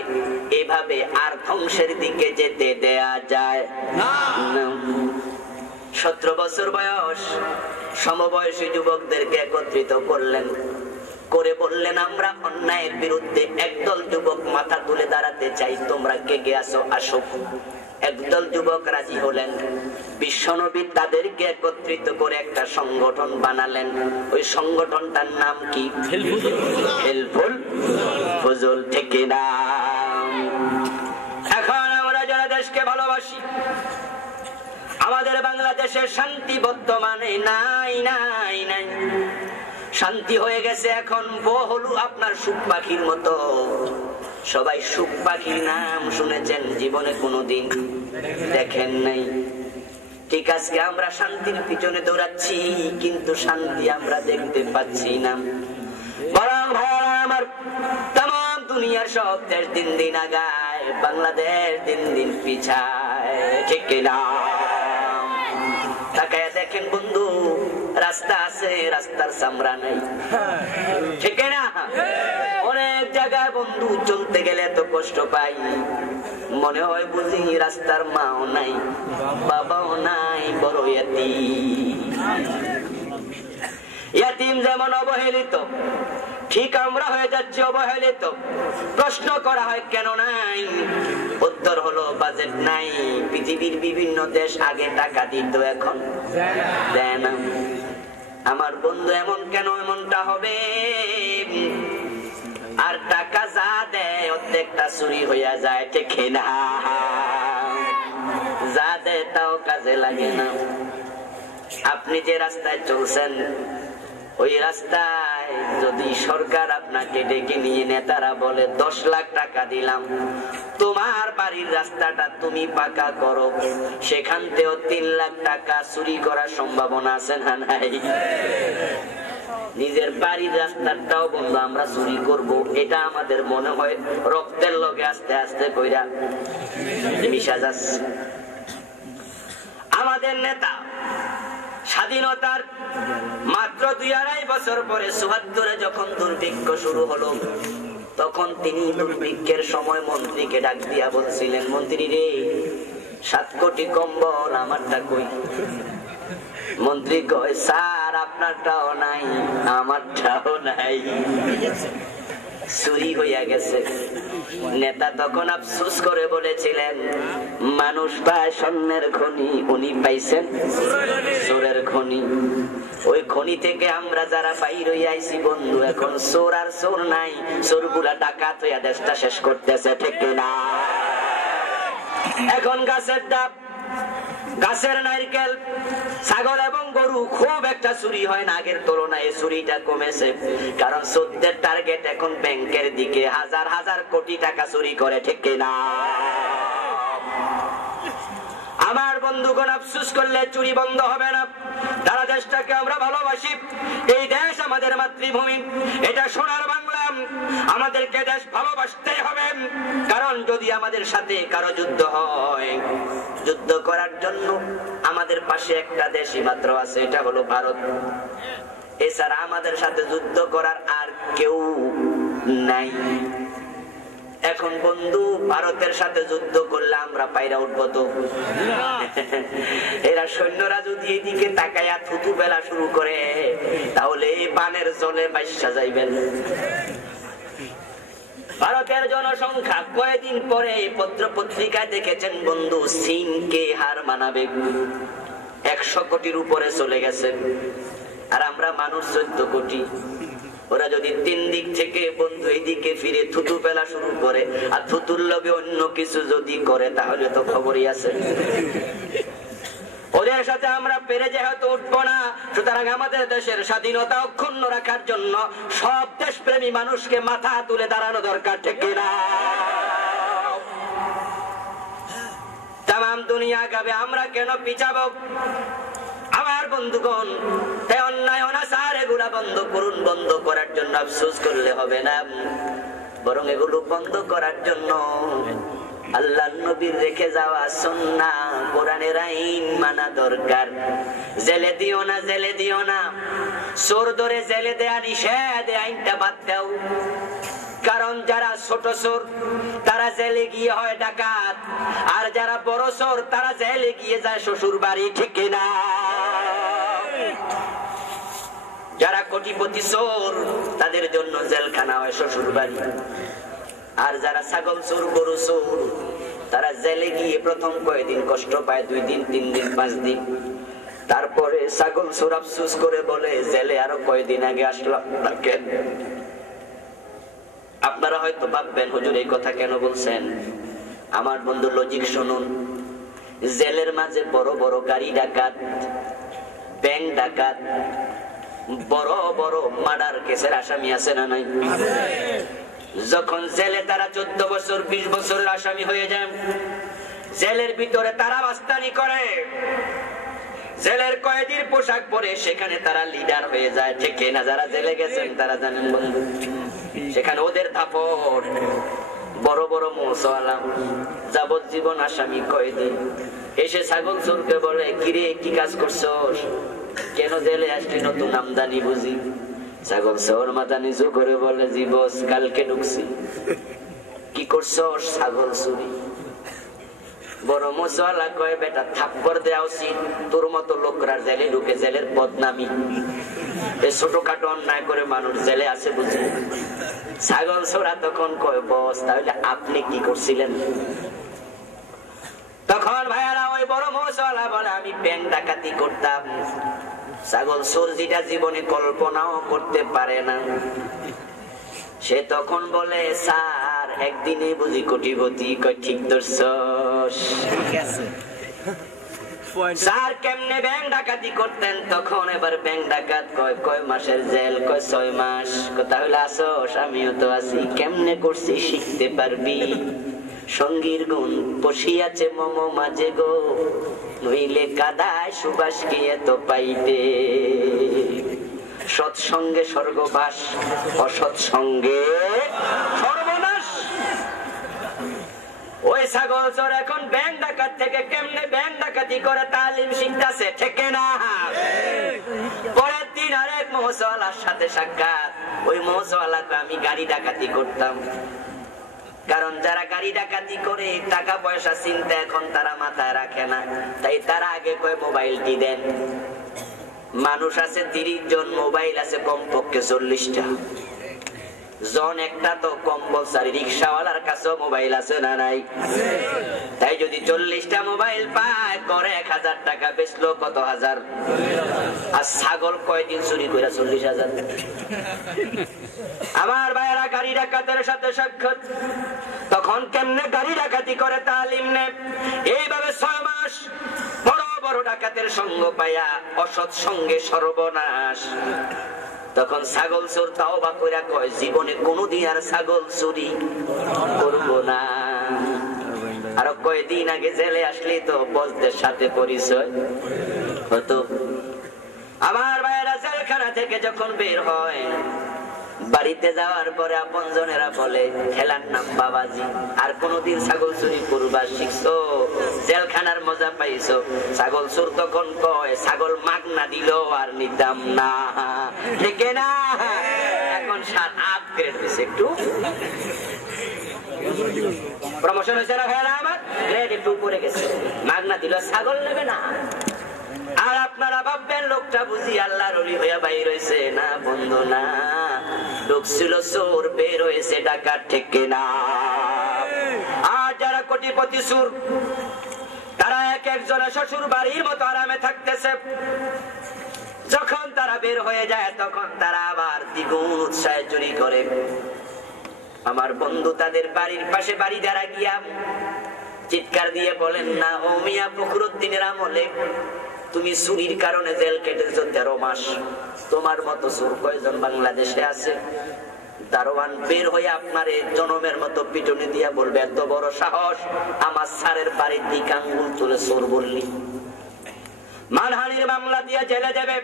এভাবে আর ধ্বংসের দিকে যেতে দেয়া যায় না। 17 বছর বয়স, সমবয়সী যুবকদেরকে একত্রিত করলেন, করে বললেন, আমরা অন্যায়ের বিরুদ্ধে একদল যুবক মাথা তুলে দাঁড়াতে চাই, তোমরা কে কে আসো আসো। একদল যুবক রাজি হলেন। বিশ্বনবী তাদেরকে একত্রিত করে একটা সংগঠন বানালেন। ওই সংগঠনটার নাম কি? হেল্পফুল ফুজুল। ঠিক না? এখন আমরা যারা দেশকে ভালোবাসি, আমাদের বাংলাদেশের শান্তি বর্তমানে নাই নাই নাই। শান্তি হয়ে গেছে এখন বহুলু আপনার সুখ পাখির মতো। সবাই সুখ পাখির নাম শুনেছেন, জীবনে কোনোদিন দেখেন নাই। ঠিক আজকে আমরা শান্তির পিছনে দৌড়াচ্ছি, কিন্তু শান্তি আমরা দেখতে পাচ্ছি না। বরং ভাইরা আমার, তাম দুনিয়ার সব দেশ দিন দিন আগায়, বাংলাদেশ দিন দিন পিছায়। ঠিক না? তাকায় দেখেন বন্ধু, রাস্তা আছে, রাস্তার চামড়া নাই। ঠিক না? অনেক জায়গায় বন্ধু চলতে গেলে এত কষ্ট পাই, মনে হয় বুঝি রাস্তার মাও নাই, বাবাও নাই, বড় ইয়াতিম যেমন অবহেলিত, ঠিক আমরা হয়ে যাচ্ছি অবহেলিত। প্রশ্ন করা হয় কেন নাই? উত্তর হলো বাজেট নাই। পৃথিবীর বিভিন্ন দেশ আগে টাকা দিত, এখন দেয় না। আমার বন্ধু এমন কেন এমনটা হবে? আর টাকা যা দেয় অর্ধেকটা চুরি হইয়া যায়। ঠিক না? যা দেয় তাও কাজে লাগে না। আপনি যে রাস্তায় চলছেন, ওই রাস্তায় যদি সরকার আপনাকে ডেকে নিয়ে নেতারা বলে 10 লাখ টাকা দিলাম, তোমার বাড়ির রাস্তাটা তুমি পাকা করো, সেখান থেকেও 3 লাখ টাকা চুরি করার সম্ভাবনা আছে না নাই? নিজের বাড়ির রাস্তাটাও বন্ধু আমরা চুরি করব, এটা আমাদের মনে হয় রক্তের লগে আস্তে আস্তে কইরা মিশা যাচ্ছে। আমাদের নেতা স্বাধীনতার মাত্র 2-2.5 বছর পরে 74-এ যখন দুর্ভিক্ষ শুরু হলো, তখন তিনি দুর্ভিক্ষের সময় মন্ত্রীকে ডাক দিয়া বলছিলেন, মন্ত্রী রে, 7 কোটি কম্বল আমারটা কই? মন্ত্রী কয়, স্যার আপনারটাও নাই, আমারটাও নাই, চুরি হইয়া গেছে। নেতা তখন আফসোস করে বলেছিলেন, মানুষ পায় স্বর্ণের খনি, উনি পাইছেন চোরের খনি। ওই খনি থেকে আমরা যারা বাইর হইয়া আইছি বন্ধু, এখন চোর আর চোর নাই, চোরগুলা ডাকাত হইয়া দেশটা শেষ করতেছে। ঠিক না? এখন গাছের ডাব, গাছের নারকেল, ছাগল এবং গরু খুব একটা চুরি হয় না, আগের তুলনায় চুরিটা কমেছে। কারণ চোরদের টার্গেট এখন ব্যাংকের দিকে, হাজার হাজার কোটি টাকা চুরি করে। ঠিক না? আমার বন্ধুগণ, আফসোস করলে চুরি বন্ধ হবে না। তারা দেশটাকে আমরা ভালোবাসি, এই দেশ আমাদের মাতৃভূমি, এটা সোনার বাংলা, আমাদেরকে দেশ ভালোবাসতেই হবে। কারণ যদি আমাদের সাথে কারো যুদ্ধ হয়, যুদ্ধ করার জন্য আমাদের পাশে একটা দেশই মাত্র আছে, এটা হলো ভারত। এছাড়া আমাদের সাথে যুদ্ধ করার আর কেউ নাই। এখন বন্ধু ভারতের সাথে যুদ্ধ করলে আমরা পায়রা উঠবো তো? এরা সৈন্যরা যদি এদিকে তাকায়া থুতু বেলা শুরু করে তাহলে বানের জলে বাইশা যাইবেন। ভারতের জনসংখ্যা কয়েকদিন পরে পত্র পত্রিকায় দেখেছেন বন্ধু চীনকে হার মানাবে, 100 কোটির উপরে চলে গেছে। আর আমরা মানুষ 14 কোটি। ওরা যদি 3 দিক থেকে বন্ধু এইদিকে ফিরে থুতু ফেলা শুরু করে আর থুতুর লগে অন্য কিছু যদি করে তাহলে তো খবরই আছে। ওদের সাথে আমরা পেরে যেহেতু উঠবো না, সুতরাং আমাদের দেশের স্বাধীনতা অক্ষুণ্ণ রাখার জন্য সব দেশপ্রেমী মানুষকে মাথা তুলে দাঁড়ানো দরকার, ঠিক কিনা? তাম দুনিয়া গাবে, আমরা কেন পিছাবো? আমার বন্ধুগণ, তাই অন্যায় অনাচার এগুলা বন্ধ করুন। বন্ধ করার জন্য আফসোস করলে হবে না, বরং এগুলো বন্ধ করার জন্য আল্লাহ নবীর রেখে যাওয়া সুন্নাহ কোরআনের আইন মানা দরকার। জেলে দিও না, জেলে দিও না, চোর ধরে জেলে দেয়া নিষেধ, আইনটা বাদ দাও। কারণ যারা ছোট চোর তারা জেলে গিয়ে হয় ডাকাত, আর যারা বড় চোর তারা জেলে গিয়ে যায় শ্বশুর বাড়ি, ঠিক কিনা? যারা কোটিপতি চোর তাদের জন্য জেলখানা হয় শ্বশুর বাড়ি, আর যারা ছাগল চোর গরু চোর তারা জেলে গিয়ে প্রথম কয়েকদিন কষ্ট পায়, 2 দিন 3 দিন 5 দিন। তারপরে ছাগল চোর আফসোস করে বলে জেলে আরো কয়েকদিন আগে আসলাম না কেন? আপনারা হয়তো ভাববেন হুজুর এই কথা কেন বলছেন? আমার বন্ধু লজিক শুনুন। জেলের মাঝে বড় বড় গাড়ি ডাকাত, ব্যাংক ডাকাত, বড় বড় মার্ডার কেসের আসামি আছে না নাই? যখন জেলে তারা 14 বছর 20 বছরের আসামি হয়ে যায়, জেলের ভিতরে তারা মাস্তানি করে, জেলের কয়েদির পোশাক পরে সেখানে তারা লিডার হয়ে যায়, ঠিক না? যারা জেলে গেছেন তারা জানেন বন্ধু, সেখানে ওদের দাপট। বড় বড় মৌসওয়ালা যাবজ্জীবন আসামি কয়েদি এসে ছাগল চোরকে বলে, কিরে কি কাজ করছস? কেন জেলে আসলি? নতুন আমদানি বুঝি? ছাগল চোর মাথা নিচু করে বলে, জি বস, কালকে ঢুকছি। কি করছস? ছাগল চুরি। বড় মৌসওয়ালা কয়, বেটা থাপ্পড় দেওয়া উচিত, তোর মতো লোকরা জেলে ঢুকে জেলের বদনামি, এই ছোটখাটো অন্যায় করে মানুষ জেলে আছে বুঝি? ছাগল চোরা তখন কয়, বস তাহলে আপনি কি করছিলেন? তখন ভাইয়ারা ওই বড় মৌসওয়ালা বলে, আমি ব্যাংক ডাকাতি করতাম। ছাগল চোর যেটা জীবনে কল্পনাও করতে পারে না, সে তখন বলে, স্যার একদিনে বুঝি কোটিপতি? কয় ঠিক ধরছস। স্যার কেমনে ব্যাংক ডাকাতি করতেন? তখন এবার ব্যাংক ডাকাত কয়, কয় মাসের জেল? কয় 6 মাস। তাহলে আসস? আমিও তো আছি। কেমনে করছি শিখতে পারবি। সঙ্গীর গুণ বসিয়াছে মম মাঝে গো, নইলে কাদায় সুবাস কে এত পাইতে। সৎসঙ্গে স্বর্গবাস, অসৎসঙ্গে সর্বনাশ। ওই ছাগল চোর এখন ব্যাংক ডাকাত থেকে কেমনে ব্যাংক ডাকাতি করে তালিম শিখতেছে, ঠিক না? পরের দিন আরেক মৌসওয়ালার সাথে সাক্ষাৎ। ওই মৌসওয়ালাকে, আমি গাড়ি ডাকাতি করতাম। কারণ যারা গাড়ি ডাকাতি করে টাকা পয়সা চিন্তা এখন তারা মাথায় রাখে না, তাই তারা আগে কয় মোবাইলটি দেন। মানুষ আছে 30 জন, মোবাইল আছে কমপক্ষে 40টা। জন একটা তো কম্পালসারি। রিক্সাওয়ালার কাছেও মোবাইল আছে না নাই? তাই যদি 40টা মোবাইল পায়, করে 1000 টাকা, বেচলো কত হাজার? আর ছাগল কয়দিন চুরি করে? 40,000। আমার ভাইয়েরা, গাড়ি ডাকাতের সাথে সাক্ষাৎ। তখন কেমনে গাড়ি ডাকাতি করে তালিম নেয়। এইভাবে 6 মাস বড় বড় ডাকাতের সঙ্গ পাইয়া অসৎ সঙ্গে সর্বনাশ। তখন ছাগল চোর তাওবা কইরা কয়, জীবনে কোনদিন আর ছাগল চুরি করব না। আর কয়েকদিন আগে জেলে আসলে তো বসদের সাথে পরিচয় হতো। আমার ভাইয়েরা, জেলখানা থেকে যখন বের হয়, বাড়িতে যাওয়ার পরে আপনজনেরা বলে, খেলার নাম বাবাজি, আর কোনদিন ছাগল চুরি করবা শিখছো? জেলখানার মজা পাইছো? ছাগল চোর তখন কয়, ছাগল মাগনা দিল আর নিতাম না, ঠিক না? এখন সার আপগ্রেড হয়েছে একটু। প্রমোশন হয়েছে না ভাইরা আমার, গ্রেড একটু উপরে গেছে, মাগনা দিল, ছাগল নেবে না। আর আপনারা ভাববেন লোকটা বুঝি আল্লাহর ওলি হইয়া বাইর হইছে, না বন্ধু না, ঢুকছিল চোর, বের হয়েছে ডাকাত, ঠিক না? আর যারা কোটিপতি চোর, তারা এক একজনের শ্বশুর বাড়ির মতো আরামে থাকতেছে, যখন তারা বের হয়ে যায় তখন তারা আবার দ্বিগুণ উৎসাহে চুরি করে। আমার বন্ধু তাদের বাড়ির পাশে বাড়ি দ্বারা গিয়া চিৎকার দিয়ে বলেন, না ও মিয়া, ফখরুদ্দিনের আমলে তুমি চুরির কারণে জেল কেটেছো 13 মাস, তোমার মতো চোর কয়জন বাংলাদেশে আছে? দারোয়ান বের হয়ে আপনার জনমের মতো পিটুনি দিয়া বলবে, এত বড় সাহস, আমার স্যারের বাড়ির দিকে আঙ্গুল তুলে চোর বললি? মানহানির মামলা দিয়ে জেলে যাবে।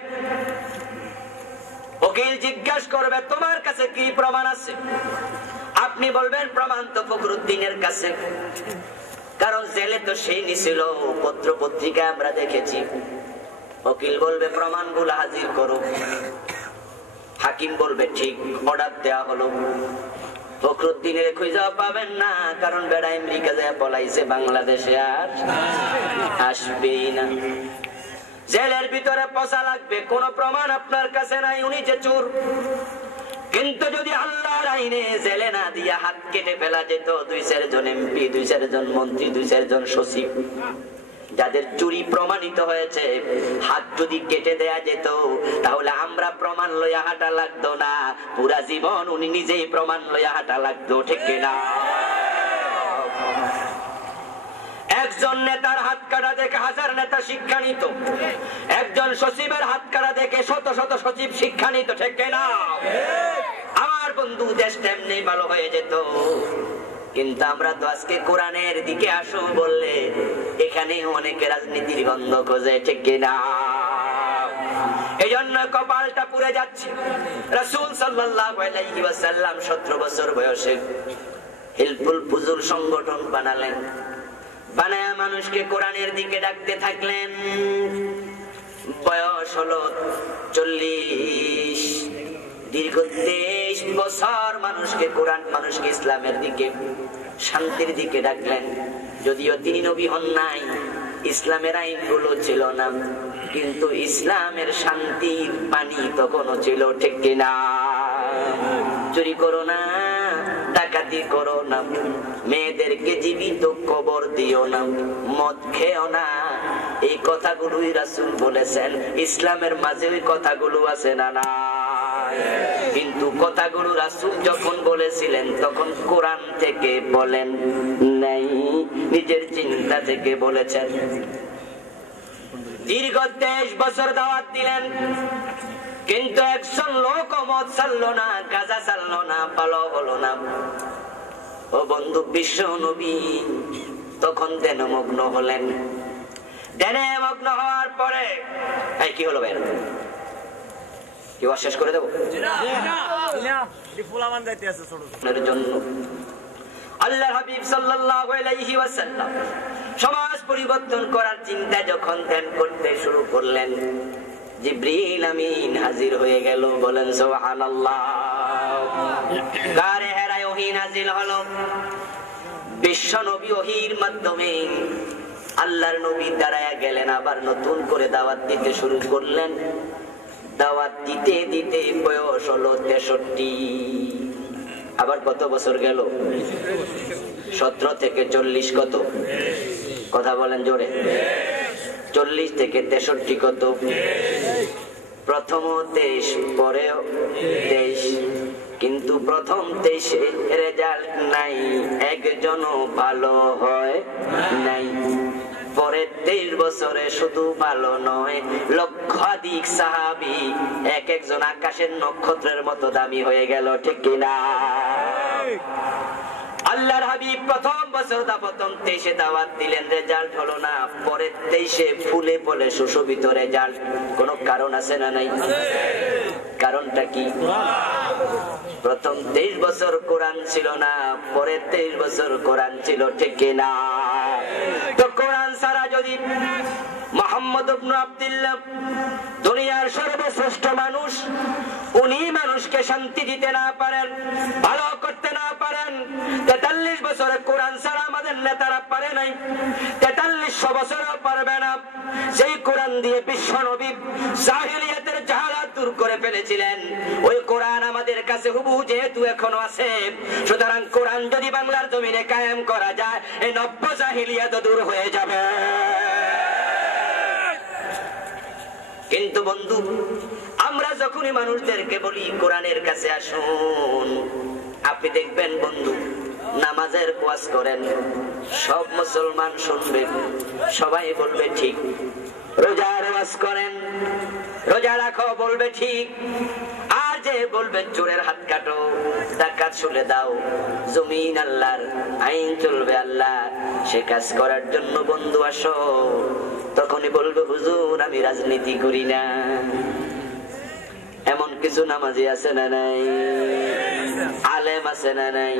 উকিল জিজ্ঞাসা করবে, তোমার কাছে কি প্রমাণ আছে? আপনি বলবেন, প্রমাণ তো ফখরুদ্দিনের কাছে, কারণ জেলে তো সেই নিছিল, পত্র পত্রিকা আমরা দেখেছি। উকিল বলবে, প্রমাণগুলো হাজির করো। হাকিম বলবে, ঠিক, অর্ডার দেয়া হলো। ফখরুদ্দিনের খুঁজে পাবেন না, কারণ বেড়া আমেরিকা যায় পলাইছে, বাংলাদেশে আর আসবেই না। জেলের ভিতরে পচা লাগবে, কোন প্রমাণ আপনার কাছে নাই, উনি যে চোর। কিন্তু যদি আল্লাহর আইনে জেলে না দিয়া হাত কেটে ফেলা যেত 2-4 জন এমপি, 2-4 জন মন্ত্রী, 2-4 জন সচিব, যাদের চুরি প্রমাণিত হয়েছে, হাত যদি কেটে দেয়া যেত, তাহলে আমরা প্রমাণ লইয়া হাঁটা লাগতো না, পুরা জীবন উনি নিজেই প্রমাণ লইয়া হাঁটা লাগতো, ঠিক না? একজন নেতার হাত কাটা দেখে 1000 নেতা শিক্ষা নিত, একজন সচিবের হাত কাটা দেখে শত শত সচিব শিক্ষা নিত, ঠিক না? আমার বন্ধু, দেশটা এমনি ভালো হয়ে যেত। কিন্তু আমরা তো আজকে কোরআনের দিকে আসো বললে এখানে অনেকে রাজনীতির গন্ধ খোঁজে, ঠিক না? এই জন্য কপালটা পুড়ে যাচ্ছে। রাসূল সাল্লাল্লাহু আলাইহি ওয়াসাল্লাম 17 বছর বয়সে হিলফুল ফুজুল সংগঠন বানালেন, বানায়া মানুষকে কোরআনের দিকে ডাকতে থাকলেন। বয়স হলো 40, দীর্ঘ 23 বছর মানুষকে কোরআন, মানুষকে ইসলামের দিকে, শান্তির দিকে ডাকলেন। যদিও তিনি নবী হন নাই, ইসলামের আইনগুলো ছিল না, কিন্তু ইসলামের শান্তির পানি তখনও ছিল, ঠিক কিনা? চুরি করো না, ডাকাতি করো না, মেয়েদেরকে জীবিত কবর দিও না, মদ খেও না, এই কথাগুলোই রাসূল বলেছেন। ইসলামের মাঝে ওই কথাগুলো আছে না? না। কিন্তু কথাগুলো রাসূল যখন বলেছিলেন তখন কোরআন থেকে বলেন নাই, নিজের চিন্তা থেকে বলেছেন। দীর্ঘ 23 বছর দাওয়াত দিলেন, কিন্তু একজন লোক মদ ছাড়লো না, গাঁজা ছাড়লো না, ভালো হলো না। ও বন্ধু, বিশ্ব নবী তখন ধ্যানমগ্ন হলেন। ধ্যানে মগ্ন হওয়ার পরে কি হলো ভাই? কি শেষ করে দেবো? আল্লাহর হাবিব সাল্লাল্লাহু আলাইহি ওয়াসাল্লাম সমাজ পরিবর্তন করার চিন্তা যখন ধ্যান করতে শুরু করলেন, জিবরিল আমিন হাজির হয়ে গেল। বলেন সুবহানাল্লাহ। গারে হেরায় ওহী নাজিল হলো। বিশ্ব নবী ওহীর মাধ্যমে আল্লাহর নবী দাঁড়ায়া গেলেন, আবার নতুন করে দাওয়াত দিতে শুরু করলেন। দাওয়াত দিতে দিতে বয়স হলো 63। আবার কত বছর গেল? 17 থেকে 40 কত? কথা বলেন জোরে। 40 থেকে 63 কত? প্রথম 23, পরে 23, কিন্তু প্রথম 23 রেজাল্ট নাই, একজনও ভালো হয় নাই। পরের 23 বছরে শুধু ভালো নয়, লক্ষাধিক সাহাবী এক একজন আকাশের নক্ষত্রের মতো দামি হয়ে গেল, ঠিক কিনা? আল্লাহর হাবিব প্রথম বছর প্রথম 23 দাওয়াত দিলেন, রেজাল্ট হলো না। পরের 23 ফুলে ফলে সুশোভিত রেজাল্ট। কোন কারণ আছে না নাই? কারণটা কি? প্রথম 23 বছর কোরআন ছিল না, পরের 23 বছর কোরআন ছিল, ঠিক কিনা? তো কোরআন ছাড়া যদি মুহাম্মদ ইবনে আব্দুল্লাহ দুনিয়ার সর্বশ্রেষ্ঠ মানুষ, উনি মানুষকে শান্তি দিতে না পারেন, ভালো করতে না পারেন, 43 বছর নাই, 4300 বছরও পারবে না। সেই কোরআন দিয়ে বিশ্ব নবী জাহেলিয়াতের জাহালাত দূর করে ফেলেছিলেন। ওই কোরআন আমাদের কাছে হুবহু যেহেতু এখনো আছে, সুতরাং কোরআন যদি বাংলার জমিনে কায়েম করা যায়, এই নব্য জাহেলিয়াত দূর হয়ে যাবে। কিন্তু বন্ধু, আমরা যখনই মানুষদেরকে বলি কোরআনের কাছে আসুন, আপনি দেখবেন বন্ধু, নামাজের ওয়াজ করেন, সব মুসলমান শুনবে, সবাই বলবে ঠিক। রোজার ওয়াজ করেন, রোজা রাখো, বলবে ঠিক। আর যে বলবেন চোরের হাত কাটো, যাকাত চলে দাও, জমিন আল্লাহর, আইন চলবে আল্লাহ, সে কাজ করার জন্য বন্ধু আসো, তখনই বলবে হুজুর আমি রাজনীতি করি না। এমন কিছু নামাজি আছে না নাই? আলেম আছে না নাই?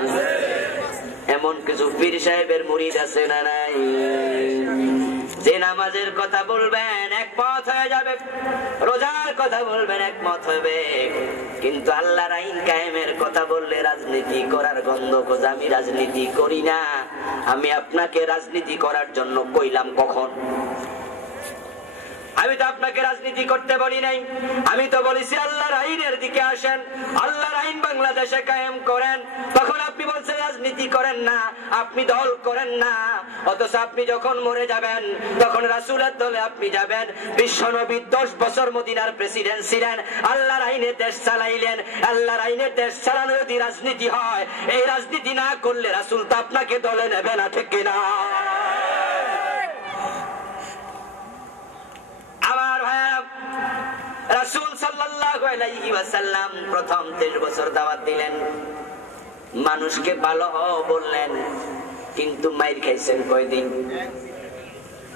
এমন কিছু পীর সাহেবের মুরিদ আছে না নাই? যে নামাজের কথা বলবেন একমত হয়ে যাবে, রোজার কথা বলবেন একমত হবে, কিন্তু আল্লাহর আইন কায়েমের কথা বললে রাজনীতি করার গন্ধ খোঁজ। আমি রাজনীতি করি না। আমি আপনাকে রাজনীতি করার জন্য কইলাম কখন? আমি তো আপনাকে রাজনীতি করতে বলি নাই, আমি তো বলেছি আল্লাহর আইনের দিকে আসেন, আল্লাহর আইন বাংলাদেশে কায়েম করেন। তখন আপনি বলছেন রাজনীতি করেন না, আপনি দল করেন না। অথচ আপনি যখন মরে যাবেন তখন রাসূলের দলে আপনি যাবেন। বিশ্বনবী 10 বছর মদিনার প্রেসিডেন্ট ছিলেন, আল্লাহর আইনের দেশ চালাইলেন। আল্লাহর আইনের দেশ চালানো যদি রাজনীতি হয়, এই রাজনীতি না করলে রাসূল তো আপনাকে দলে নেবে না, ঠিক কিনা? আমার ভাইরা, রাসূল সাল্লাল্লাহু আলাইহি ওয়াসাল্লাম প্রথম 23 বছর দাওয়াত দিলেন, মানুষকে ভালো হও বললেন, কিন্তু মাইর খাইছেন কয়দিন?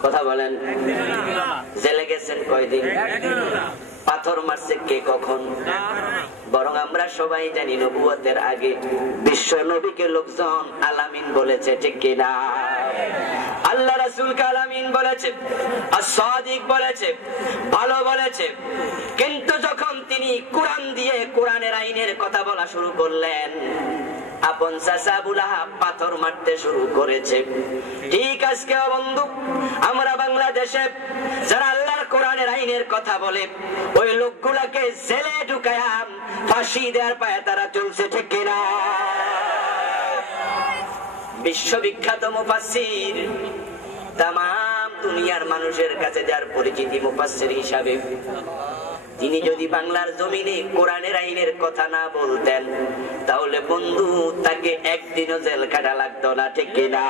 কথা বলেন। জেলে গেছেন কয়দিন? পাথর মারছে কে কখন? বরং আমরা সবাই জানি নবুয়তের আগে বিশ্ব নবীকে লোকজন আলামিন বলেছে, ঠিক কিনা? আল্লাহ রাসূলকে আলামিন বলেছে, as-সাদিক বলেছে, ভালো বলেছে। কিন্তু যখন তিনি কোরআন দিয়ে কোরআনের আইনের কথা বলা শুরু করলেন, আপন চাচা আবু লাহাব পাথর মারতে শুরু করেছে। ঠিক আজকে বন্ধু, আমরা বাংলাদেশে যারা আল্লাহর কোরআনের আইনের কথা বলে, ওই লোকগুলাকে জেলে ঢুকায়া ফাঁসি দেওয়ার পায়ে তারা চলছে, ঠিক কিনা? বিশ্ববিখ্যাত মুফাসসির, তামাম দুনিয়ার মানুষের কাছে যার পরিচিতি মুফাসসির হিসাবে, তিনি যদি বাংলার জমিনে কোরআনের আইনের কথা না বলতেন, তাহলে বন্ধু তাকে একদিনও জেল কাটা লাগতো না, ঠিক কিনা?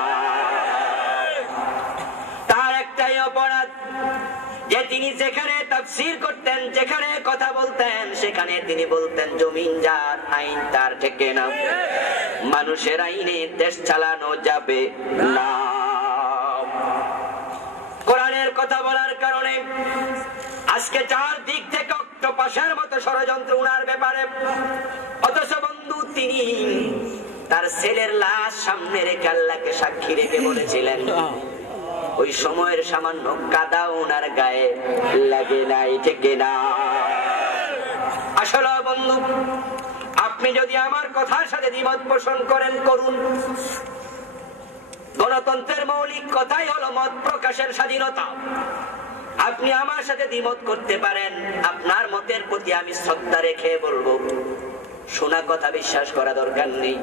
তার একটাই অপরাধ যে তিনি যেখানে তাফসীর করতেন, যেখানে কথা বলতেন, সেখানে তিনি বলতেন জমিন যার, আইন তার, ঠিক কিনা? মানুষের আইনে দেশ চালানো যাবে না। কোরআনের কথা বলার কারণে আজকে চার দিক থেকে অক্টোপাসের মতো ষড়যন্ত্র উনার ব্যাপারে। অথচ বন্ধু তিনি তার ছেলের লাশ সামনে রেখে আল্লাহকে সাক্ষী রেখে বলেছিলেন, ওই সময়ের সামান্য কাদা উনার গায়ে লাগে নাই, ঠিক না? আসলে বন্ধু, আপনি যদি আমার কথার সাথে দ্বিমত পোষণ করেন, করুন। গণতন্ত্রের মৌলিক কথাই হলো মত প্রকাশের স্বাধীনতা। আপনি আমার সাথে দ্বিমত করতে পারেন, আপনার মতের প্রতি আমি শ্রদ্ধা রেখে বলবো, শোনা কথা বিশ্বাস করা দরকার নেই।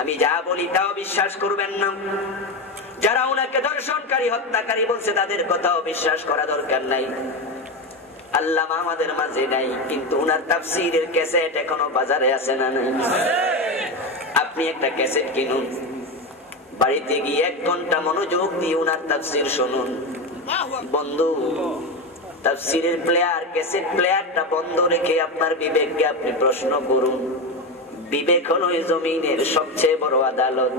আমি যা বলি তাও বিশ্বাস করবেন না। যারা উনাকে ধর্ষণকারী, হত্যাকারী বলছে, তাদের কথাও বিশ্বাস করা দরকার নাই। আল্লামা আমাদের মাঝে নাই, কিন্তু উনার তাফসীরের ক্যাসেট এখনো বাজারে আছে না নাই? আপনি একটা ক্যাসেট কিনুন, বাড়িতে গিয়ে 1 ঘন্টা মনোযোগ দিয়ে উনার তাফসীর শুনুন। বন্ধু, তাফসীরের প্লেয়ার, ক্যাসেট প্লেয়ারটা বন্ধ রেখে আপনার বিবেককে আপনি প্রশ্ন করুন। বিবেক হলো এই জমিনের সবচেয়ে বড় আদালত।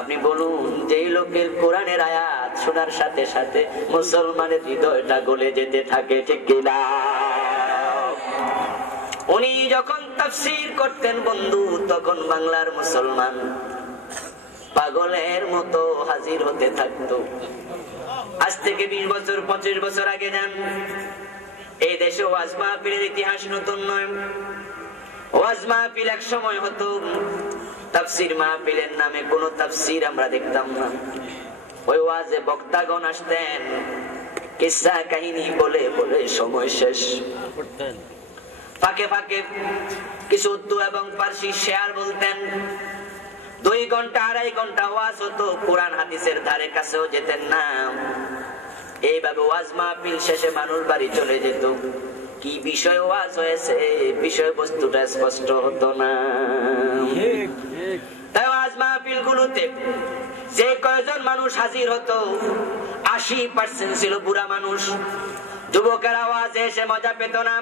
আপনি বলুন, যেই লোকের কোরআনের আয়াত শোনার সাথে সাথে মুসলমানের হৃদয়টা গলে যেতে থাকে, ঠিক কিনা? উনি যখন তাফসীর করতেন বন্ধু, তখন বাংলার মুসলমান পাগলের মতো হাজির হতে থাকতো। আজ থেকে 20 বছর 25 বছর আগে যান, এই দেশে ওয়াজ মাহফিলের ইতিহাস নতুন নয়। ওয়াজ মাহফিল এক সময় হতো তাফসীর মাহফিলের নামে কোনো তাফসীর আমরা দেখতাম না। ওই ওয়াজে বক্তাগণ আসতেন, কিসসা কাহিনী বলে বলে সময় শেষ। ফাঁকে ফাঁকে কিছু উর্দু এবং ফার্সি শেয়ার বলতেন। 2 ঘন্টা 2.5 ঘন্টা ওয়াজ হতো, কোরআন হাদিসের ধারে কাছেও যেতেন না। এইভাবে ওয়াজ মাহফিল শেষে মানুষ বাড়ি চলে যেত। কি বিষয় ওয়াজ হয়েছে বিষয়বস্তুটা স্পষ্ট হতো না। তাই ওয়াজ মাহফিল গুলোতে যে কয়জন মানুষ হাজির হতো 80% ছিল বুড়া মানুষ। যুবকেরা ওয়াজে এসে মজা পেত না,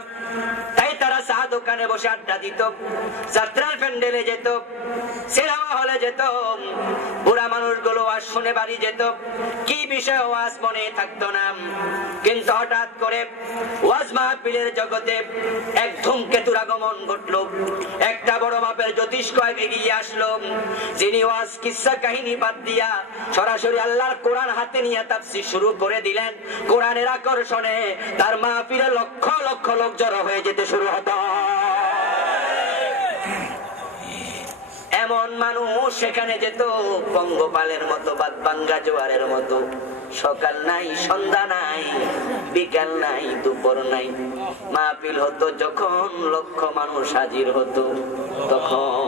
তাই তারা চা দোকানে বসে আড্ডা দিত, যাত্রার প্যান্ডেলে যেত, সিনেমা হলে যেত। বুড়া মানুষগুলো ওয়াজ শুনে বাড়ি যেত, কি বিষয় ওয়াজ মনে থাকতো না। কিন্তু হঠাৎ করে ওয়াজ মাহফিলের জগতে এক ধূমকেতুর আগমন ঘটলো। একটা বড় মাপের জ্যোতিষ্ক এগিয়ে আসলো, যিনি ওয়াজ কিসসা কাহিনী বাদ দিয়া সরাসরি আল্লাহর কোরআন হাতে নিয়ে তাফসীর শুরু করে দিলেন। কোরআনের আকর্ষণে তার মাহফিলে লক্ষ লক্ষ লোক জড়ো হয়ে যেতে শুরু হতো। এমন মানুষ সেখানে যেত পঙ্গপালের মতো, বাদ ভাঙ্গা জোয়ারের মতো। সকাল নাই, সন্ধ্যা নাই, বিকাল নাই, দুপুর নাই। মাহফিল হতো যখন লক্ষ মানুষ হাজির হতো তখন।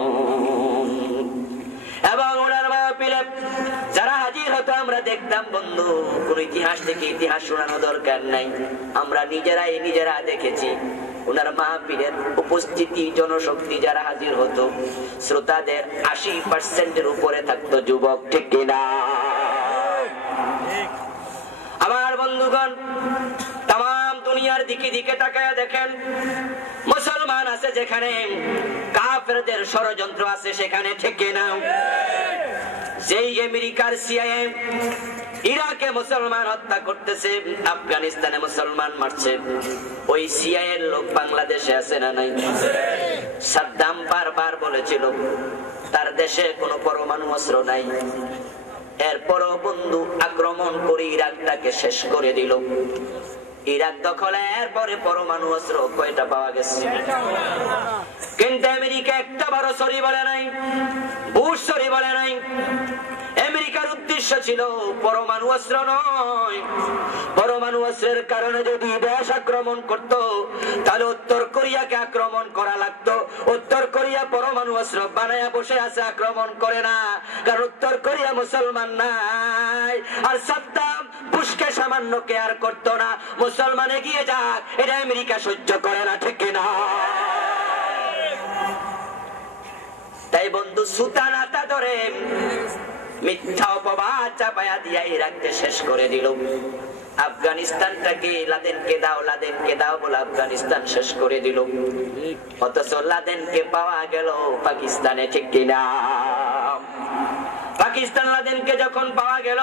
এবং ওনার মাহফিলে যারা হাজির হতো আমরা দেখতাম বন্ধু, কোন ইতিহাস থেকে ইতিহাস শোনানো দরকার নাই, আমরা নিজেরা দেখেছি। ওনার মাহফিলের উপস্থিতি জনশক্তি যারা হাজির হতো, শ্রোতাদের 80%-এর উপরে থাকতো যুবক, ঠিক কিনা? আমার বন্ধুগণ, তাম দুনিয়ার দিকে দিকে তাকায়া দেখেন, মুসলমান আছে যেখানে, কাফেরদের ষড়যন্ত্র আছে সেখানে, ঠিক কিনা? যেই আমেরিকার সিআইএ ইরাকে মুসলমান হত্যা করতেছে, আফগানিস্তানে মুসলমান মারছে, ওই সিআইএ এর লোক বাংলাদেশে আছে না নাই? সাদ্দাম বারবার বলেছিল তার দেশে কোনো পরমাণু অস্ত্র নাই। এরপরও বন্ধু আক্রমণ করে ইরাকটাকে শেষ করে দিল। ইরাক দখলের পরে পরমাণু অস্ত্র কয়টা পাওয়া গেছে? কিন্তু আমেরিকা একটা বড় সরি বলে নাই, বুশ সরি বলে নাই। আমেরিকার উদ্দেশ্য ছিল পরমাণু অস্ত্র নয়। পরমাণু অস্ত্রের কারণে যদি দেশ আক্রমণ করত, তাহলে উত্তর কোরিয়াকে আক্রমণ করা লাগতো। উত্তর কোরিয়া পরমাণু অস্ত্র বানায়া বসে আছে, আক্রমণ করে না, কারণ উত্তর কোরিয়া মুসলমান নাই। আর সাদ্দাম বুশকে সামান্য কেয়ার করতো না। মুসলমান এগিয়ে যাক, এটা আমেরিকা সহ্য করে না, ঠিক কিনা? তাই বন্ধু সুতা নাতা ধরে মিথ্যা অপবাদ চাপায়া দিয়া ইরাককে শেষ করে দিল। আফগানিস্তানটাকে লাদেনকে দাও বলে আফগানিস্তান শেষ করে দিল। অথচ লাদেনকে পাওয়া গেল পাকিস্তানে, ঠিক কিনা? পাকিস্তান লাদেনকে যখন পাওয়া গেল,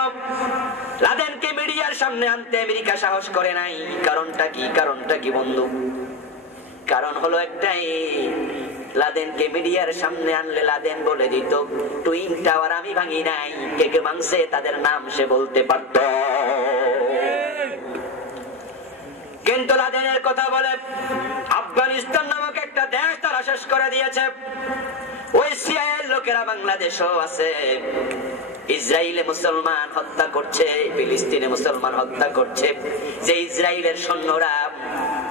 লাদেনকে মিডিয়ার সামনে আনতে আমেরিকা সাহস করে নাই। কারণটা কি বন্ধু? কারণ হলো একটাই, লাদেনকে মিডিয়ার সামনে আনলে লাদেন বলে দিত টুইন টাওয়ার আমি ভাঙি নাই, কে কে ভাঙছে তাদের নাম সে বলতে পারত। কিন্তু লাদেনের কথা বলে আফগানিস্তান নামক একটা দেশ তারা শেষ করে দিয়েছে। ওই সিআইএর লোকেরা বাংলাদেশও আছে। ইসরায়েলে মুসলমান হত্যা করছে, ফিলিস্তিনে মুসলমান হত্যা করছে। যে ইসরায়েলের সৈন্যরা,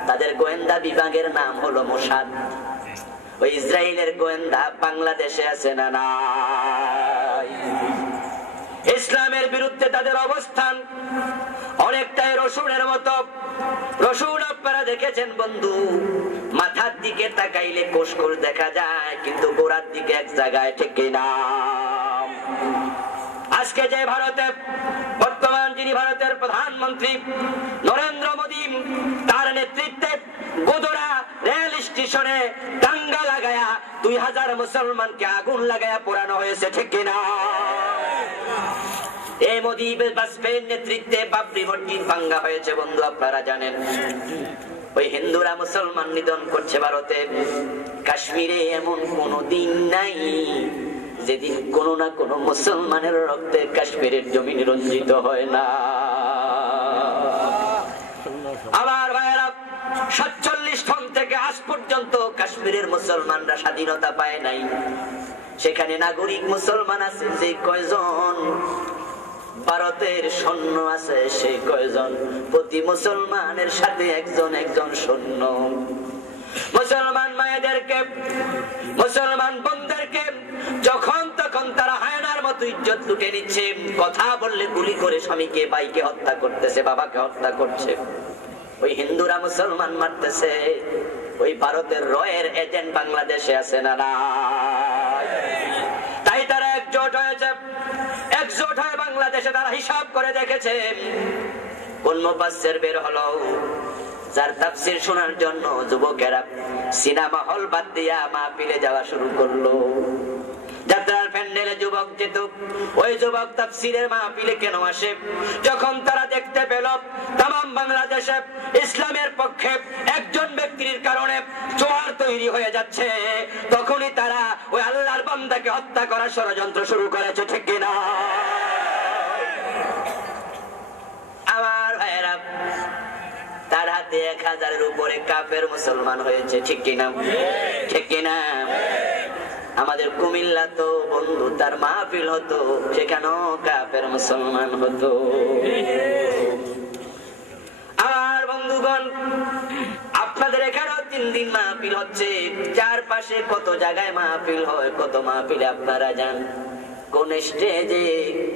তাদের গোয়েন্দা বিভাগের নাম হলো মোসাদ। ওই ইসরায়েলের গোয়েন্দা বাংলাদেশে আছে না নাই? ইসলামের বিরুদ্ধে তাদের অবস্থান অনেকটাই রসুনের মতো। রসুন আপনারা দেখেছেন বন্ধু, মাথার দিকে তাকাইলে কোষকোষ দেখা যায়, কিন্তু গোড়ার দিকে এক জায়গায়, ঠিক কিনা? আজকে যে ভারতে বর্তমান যিনি ভারতের প্রধানমন্ত্রী নরেন্দ্র মোদী, তার নেতৃত্বে গোদরা রেল স্টেশনে দাঙ্গা লাগায়া 2000 মুসলমানকে আগুন লাগায়া পোড়ানো হয়েছে, ঠিক কিনা? এই মোদী বাজপেয়ীর নেতৃত্বে বাবরি মসজিদ ভাঙ্গা হয়েছে বন্ধু, আপনারা জানেন। ওই হিন্দুরা মুসলমান নিধন করছে ভারতে। কাশ্মীরে এমন কোন দিন নাই যেদিন কোন না কোন মুসলমানের রক্তে কাশ্মীরের জমিন রঞ্জিত হয় না। আমার ভাইয়েরা, 47 সন থেকে আজ পর্যন্ত কাশ্মীরের মুসলমানরা স্বাধীনতা পায় নাই। সেখানে নাগরিক মুসলমান আছে যে কয়জন, ভারতের সৈন্য আছে সে কয়জন, প্রতি মুসলমানের সাথে একজন একজন সৈন্য। মুসলমান মায়েদেরকে, মুসলমান বোনদেরকে যখন তখন তারা হায়নার মতো ইজ্জত লুটে নিচ্ছে। কথা বললে গুলি করে স্বামীকে ভাইকে হত্যা করতেছে, বাবাকে হত্যা করছে। ওই হিন্দুরা মুসলমান মারতেছে। ওই ভারতের রয়ের এজেন্ট বাংলাদেশে আছে না? তাই তারা একজোট হয়েছে। একজোট হয়ে বাংলাদেশে তারা হিসাব করে দেখেছে কোন মুফাসসির বের হলো যার তাফসীর শোনার জন্য যুবকেরা সিনেমা হল বাদ দিয়া মাহফিলে যাওয়া শুরু করলো। যাত্রার প্যান্ডেলে যুবক যেত, ওই যুবক তাফসীরের মাহফিলে কেন আসে? যখন তারা দেখতে পেল তাম বাংলাদেশে ইসলামের পক্ষে একজন ব্যক্তির কারণে জোয়ার তৈরি হয়ে যাচ্ছে, তখনই তারা ওই আল্লাহর বান্দাকে হত্যা করার ষড়যন্ত্র শুরু করেছে। ঠিক কিনা? আমার ভাইয়েরা, তার হাতে 1000-এর উপরে কাফের মুসলমান হয়েছে। ঠিক কিনা? ঠিক কিনা? আমাদের কুমিল্লা তো বন্ধু তার মাহফিল হতো, সেখানেও কাফের মুসলমান হতো। আর বন্ধুগণ, আপনাদের এখানেও 3 দিন মাহফিল হচ্ছে। চারপাশে কত জায়গায় মাহফিল হয়, কত মাহফিলে আপনারা যান। কোন স্টেজে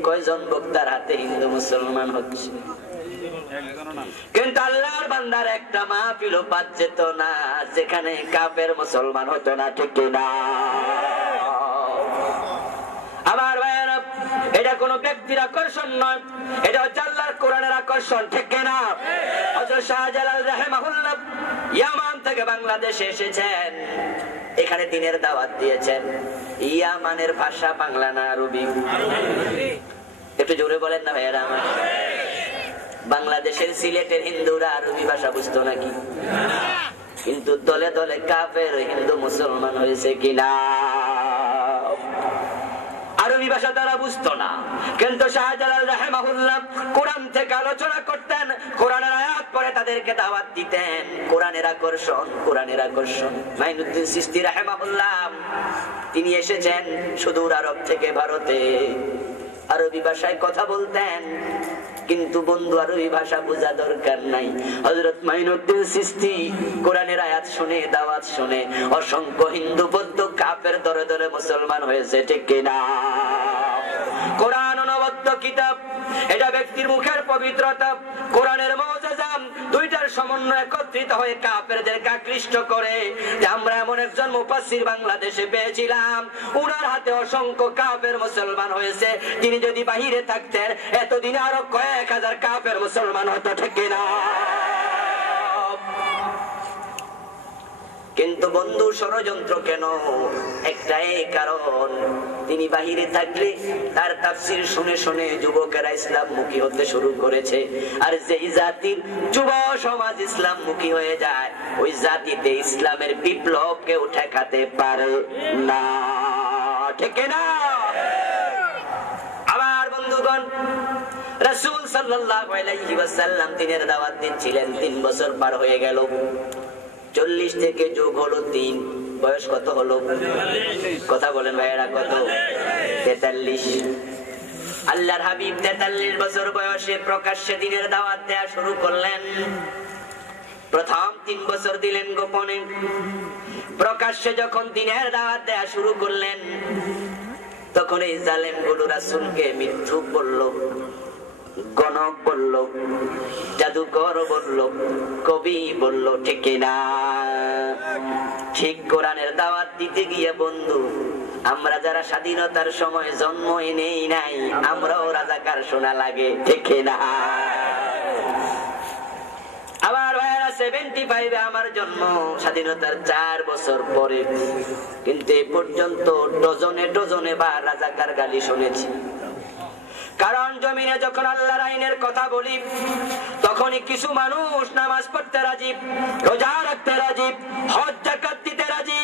কয়জন বক্তার হাতে হিন্দু মুসলমান হচ্ছে, কিন্তু আল্লাহর বান্দার একটা মাহফিলও বাদ যেত না যেখানে কাফের মুসলমান হতো না। ঠিক না? আমার ভাইয়েরা, এটা কোন ব্যক্তির আকর্ষণ নয়, এটা হচ্ছে আল্লাহর কোরআনের আকর্ষণ। ঠিক না? হযরত শাহজালাল রাহিমাহুল্লাহ ইয়ামান থেকে বাংলাদেশে এসেছেন, এখানে দ্বীনের দাওয়াত দিয়েছেন। ইয়ামানের ভাষা বাংলা না আরবি? একটু জোরে বলেন না ভাইয়েরা আমার। বাংলাদেশের সিলেটের হিন্দুরা আরবি ভাষা বুঝতো নাকি? কিন্তু দলে দলে কাফের হিন্দু মুসলমান হয়েছে কিনা? আরবি ভাষা তারা বুঝতো না, কিন্তু শাহজালাল রাহিমাহুল্লাহ কোরআন থেকে আলোচনা করতেন, কোরআনের আয়াত পড়ে তাদেরকে দাওয়াত দিতেন। কোরআনের আকর্ষণ, কোরআনের আকর্ষণ। মাইনুদ্দিন চিশতি রাহিমাহুল্লাহ তিনি এসেছেন সুদূর আরব থেকে ভারতে, আরবি ভাষায় কথা বলতেন, কিন্তু বন্ধু আরবি ভাষা বোঝা দরকার নাই। হযরত মাইনুদ্দিন চিশতি কোরআনের আয়াত শুনে, দাওয়াত শুনে অসংখ্য হিন্দু বৌদ্ধ কাফের দরে দরে মুসলমান হয়েছে। ঠিক কিনা? কোরআন অনবদ্য কিতাব, এটা ব্যক্তির মুখের পবিত্রতা, কোরআনের মুজিজা, দুইটার সমন্বয় একত্রিত হয়ে কাফেরদেরকে আকৃষ্ট করে। আমরা এমন একজন মুফাসসির বাংলাদেশে পেয়েছিলাম, উনার হাতে অসংখ্য কাফের মুসলমান হয়েছে। তিনি যদি বাহিরে থাকতেন এতদিনে আরো কয়েক হাজার কাফের মুসলমান হতো। ঠিক কিনা? কিন্তু বন্ধু ষড়যন্ত্র কেন? একটাই কারণ, তিনি বাহিরে থাকলে তার তাফসীর শুনে শুনে যুবকেরা ইসলামমুখী হতে শুরু করেছে। আর যেই জাতির যুব সমাজ ইসলামমুখী হয়ে যায়, ওই জাতিতে ইসলামের বিপ্লব কেউ ঠেকাতে পারে না। ঠিক না? আবার বন্ধুগণ, রাসূল সাল্লাল্লাহু আলাইহি ওয়াসাল্লাম দ্বীনের দাওয়াত দিচ্ছিলেন। 3 বছর পার হয়ে গেল। 40 থেকে যোগ হলো 3, বয়স কত হলো? কথা বলেন ভাইয়েরা, কত? 43। আল্লাহর হাবিব 43 বছর বয়সে প্রকাশ্যে দ্বীনের দাওয়াত দেয়া শুরু করলেন। প্রথম 3 বছর দিলেন গোপনে, প্রকাশ্যে যখন দ্বীনের দাওয়াত দেয়া শুরু করলেন, তখন এই জালেম গুলো রাসূলকে মিথ্যুক বলল, গণক বলল, জাদুকর বলল, কবি বলল। ঠিক না? ঠিক কোরআনের দাওয়াত দিতে গিয়ে বন্ধু, আমরা যারা স্বাধীনতার সময় জন্মই নেই নাই, আমরাও রাজাকার শোনা লাগে। ঠিক না? আবার ভাইয়েরা 75-এ আমার জন্ম, স্বাধীনতার 4 বছর পরে, কিন্তু এ পর্যন্ত ডজনে ডজনে বা রাজাকার গালি শুনেছি। কারণ জমিনে যখন আল্লাহর আইনের কথা বলি, তখনই কিছু মানুষ নামাজ পড়তে রাজি, রোজা রাখতে রাজি, হজ যাকাত দিতে রাজি,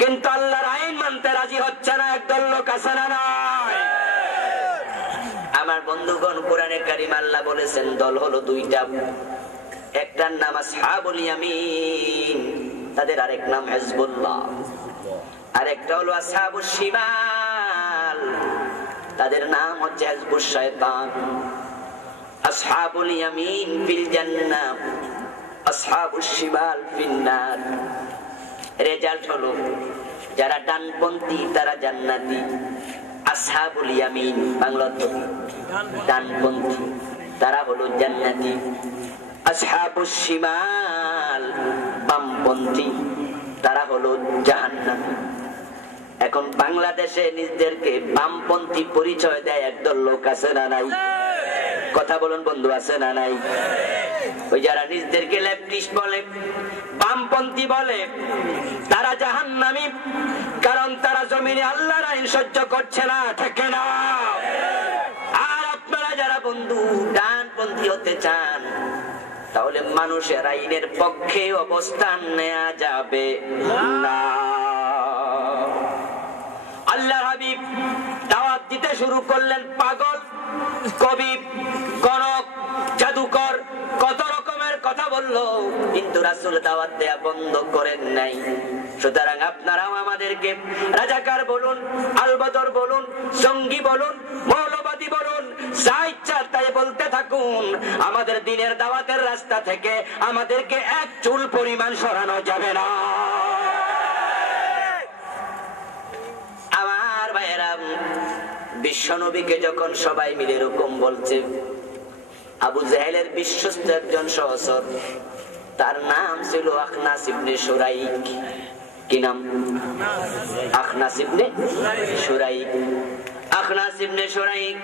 কিন্তু আল্লাহর আইন মানতে রাজি হচ্ছে না। একদল লোক আছে না নাই? আমার বন্ধুগণ, কোরআনে কারীম আল্লাহ বলেছেন দল হলো 2টা। একটার নাম আসহাবুল ইয়ামিন, তাদের আরেক নাম হিজবুল্লাহ, আর একটা হলো আসহাবুশ শিমাল, তাদের নাম হচ্ছে হিজবুশ শয়তান। আসহাবুল ইয়ামিন ফিল জান্নাহ, আসহাবুশ শিমাল ফিন নার। রেজাল্ট হলো যারা ডানপন্থী তারা জান্নাতি। আসহাবুল ইয়ামিন বাংলা অর্থ ডানপন্থী, তারা হলো জান্নাতি। আসহাবুশ শিমাল বামপন্থী, তারা হলো জাহান্নামী। এখন বাংলাদেশে নিজেদেরকে বামপন্থী পরিচয় দেয় একদল লোক আছে না নাই? কথা বলুন বন্ধু, আছে না নাই? ওই যারা নিজেদেরকে লেফটিস্ট বলে, বামপন্থী বলে, তারা জাহান্নামী। কারণ তারা জমিনে আল্লাহর আইন সহ্য করছে না, ঠিক না? আর আপনারা যারা বন্ধু ডানপন্থী হতে চান, তাহলে মানুষের আইনের পক্ষে অবস্থান নেওয়া যাবে না। আল্লাহর হাবিব দাওয়াত দিতে শুরু করলেন। পাগল, কবি, গণক, জাদুকর কত রকমের কথা বললো, কিন্তু রাসূল দাওয়াত দেয়া বন্ধ করেন নাই। সুতরাং আপনারাও আমাদেরকে রাজাকার বলুন, আলবদর বলুন, জঙ্গি বলুন, মৌলবাদী বলুন, যা ইচ্ছা তাই বলতে থাকুন, আমাদের দিনের দাওয়াতের রাস্তা থেকে আমাদেরকে এক চুল পরিমাণ সরানো যাবে না। আমার ভাইয়েরা, বিশ্বনবীকে যখন সবাই মিলে এরকম বলছে, আবু জাহেলের বিশ্বস্ত একজন সহচর, তার নাম ছিল আখনাস ইবনে শুরাইক। কি নাম? আখনাস ইবনে শুরাইক। আখনাস ইবনে শুরাইক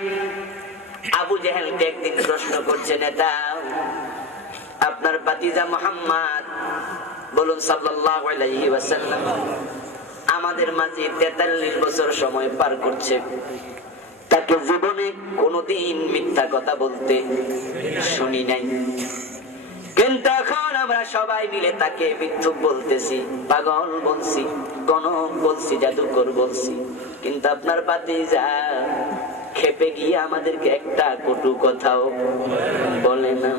আবু জাহেলকে একদিন প্রশ্ন করছে, নেতা, আপনার ভাতিজা মুহাম্মদ বলুন সাল্লাল্লাহু আলাইহি ওয়াসাল্লাম আমাদের মাঝে 43 বছর সময় পার করছে, তাকে জীবনে কোনদিন মিথ্যা কথা বলতে শুনি নাই, কিন্তু এখন আমরা সবাই মিলে তাকে মিথ্যুক বলতেছি, পাগল বলছি, গণক বলছি, জাদুকর বলছি, কিন্তু আপনার ভাতিজা খেপে গিয়ে আমাদেরকে একটা কটু কথাও বলে না।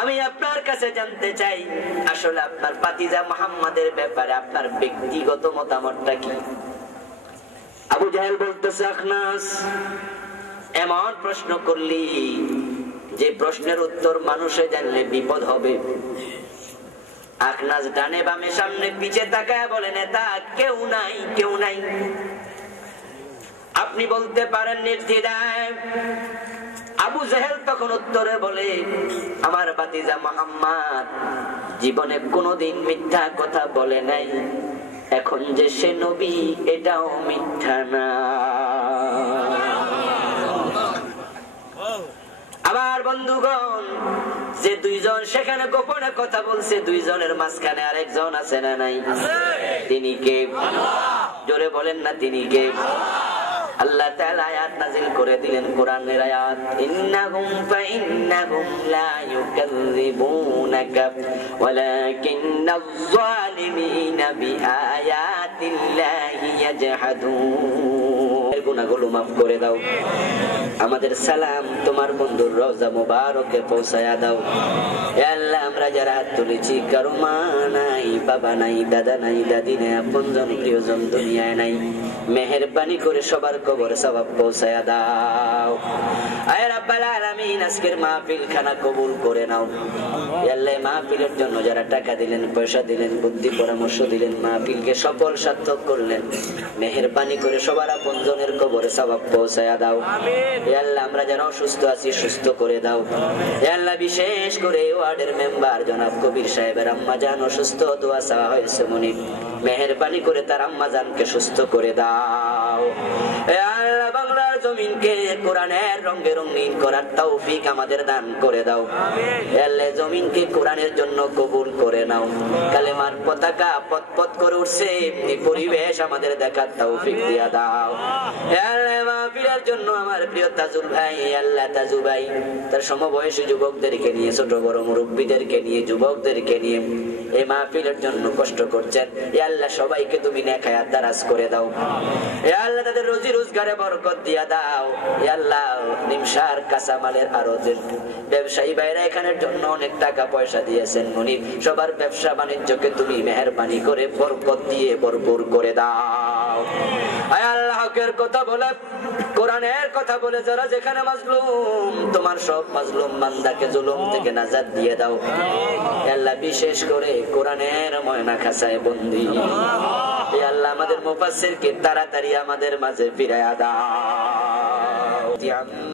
আমি আপনার কাছে জানতে চাই, আসলে আপনার ভাতিজা মুহাম্মাদের ব্যাপারে আপনার ব্যক্তিগত মতামতটা কি? আবু জাহেল বলতেছে, আখনাস, এমন প্রশ্ন করলি যে প্রশ্নের উত্তর মানুষে জানলে বিপদ হবে। আখনাস ডানে বামে সামনে পিছে তাকায় বলে, নেতা, কেউ নাই, কেউ নাই। আপনি বলতে পারেন নির্দ্বিধায়। আবু জাহেল তখন উত্তরে বলে, আমার ভাতিজা মুহাম্মদ জীবনে কোনোদিন মিথ্যা কথা বলে নাই, এখন যে সে নবী এটাও মিথ্যা না। আমার বন্ধুগণ, যে দুইজন সেখানে গোপনে কথা বলছে, দুইজনের মাঝখানে আরেকজন আছে না নাই? তিনি কে? জোরে বলেন না, তিনি কে? আল্লাহ তাআলা আয়াত নাযিল করে দিলেন, কোরআনের আয়াত, ইন্নাহুম ফাইন্নাহুম লা ইউকাযযিবুনাকা ওয়ালাকিন্নাজ যালিমিনা বিআয়াতিল্লাহি ইয়াজহাদুন। গুনাহগুলো মাফ করে দাও। আমাদের সালাম তোমার বন্ধুর রওজা মুবারকে পৌঁছায়া দাও। হে আল্লাহ, আমরা যারা হাত তুলেছি, কারো মা নাই, বাবা নাই, দাদা নাই, দাদি নাই, আপনজন প্রিয়জন দুনিয়ায় নাই, মেহেরবানি করে সবার কবর সওয়াব পৌঁছায়া দাও। আয় রাব্বাল আলামিন, আজকের মাহফিল খানা কবুল করে নাও। হে আল্লাহ, মাহফিলের জন্য যারা টাকা দিলেন, পয়সা দিলেন, বুদ্ধি পরামর্শ দিলেন, মাহফিলকে সফল সার্থক করলেন, মেহেরবানি করে সবার আপনজনের কবরে সওয়াব পৌঁছায়া দাও। হে আল্লাহ, আমরা যারা অসুস্থ আছি সুস্থ করে দাও। হে আল্লাহ, বিশেষ করে ওয়ার্ডের মেম্বার জনাব কবির সাহেবের আম্মা জান অসুস্থ, দোয়া চাওয়া হয়েছে মনি, মেহেরবানি করে তার আম্মা জানকে সুস্থ করে দাও। হে আল্লাহ, বাংলার জমিনকে কোরআনের রঙে রঙিন করার তৌফিক আমাদের দান করে দাও। হে আল্লাহ, জমিনকে কোরআনের জন্য কবুল করে নাও। কালেমার পতাকা পতপত করে উঠছে, এই পরিবেশ আমাদের দেখার তৌফিক দিয়া দাও। হে আল্লাহ, মাহফিলের জন্য আমার প্রিয় তাজুল ভাই, আল্লাহ তাজু ভাই তার সমবয়সী যুবকদেরকে নিয়ে, ছোট বড় মুরব্বীদেরকে নিয়ে, যুবকদেরকে নিয়ে এই মাহফিলের জন্য কষ্ট করছেন। হে আল্লাহ, সবাইকে তুমি নেক হায়াত দারাজ করে দাও। হে আল্লাহ, তাদের রুজি রোজগারে বরকত দিয়া দাও। হে আল্লাহ, নিমসার কাঁচামালের আড়তের ব্যবসায়ী ভাইরা এখানের জন্য অনেক টাকা পয়সা দিয়েছেন মুনিব, সবার ব্যবসা বাণিজ্যকে তুমি মেহেরবানি করে বরকত দিয়ে ভরপুর করে দাও। দাও। আয় আল্লাহ, হকের কথা বলে, কোরআনের কথা বলে যারা যেখানে মাজলুম, তোমার সব মাজলুম বান্দাকে জুলুম থেকে নাজাত দিয়ে দাও। আল্লাহ, বিশেষ করে কোরআনের ময়না খাসায় বন্দী আল্লাহ, আমাদের মুফাসসিরকে তাড়াতাড়ি আমাদের মাঝে ফিরাইয়া দাও।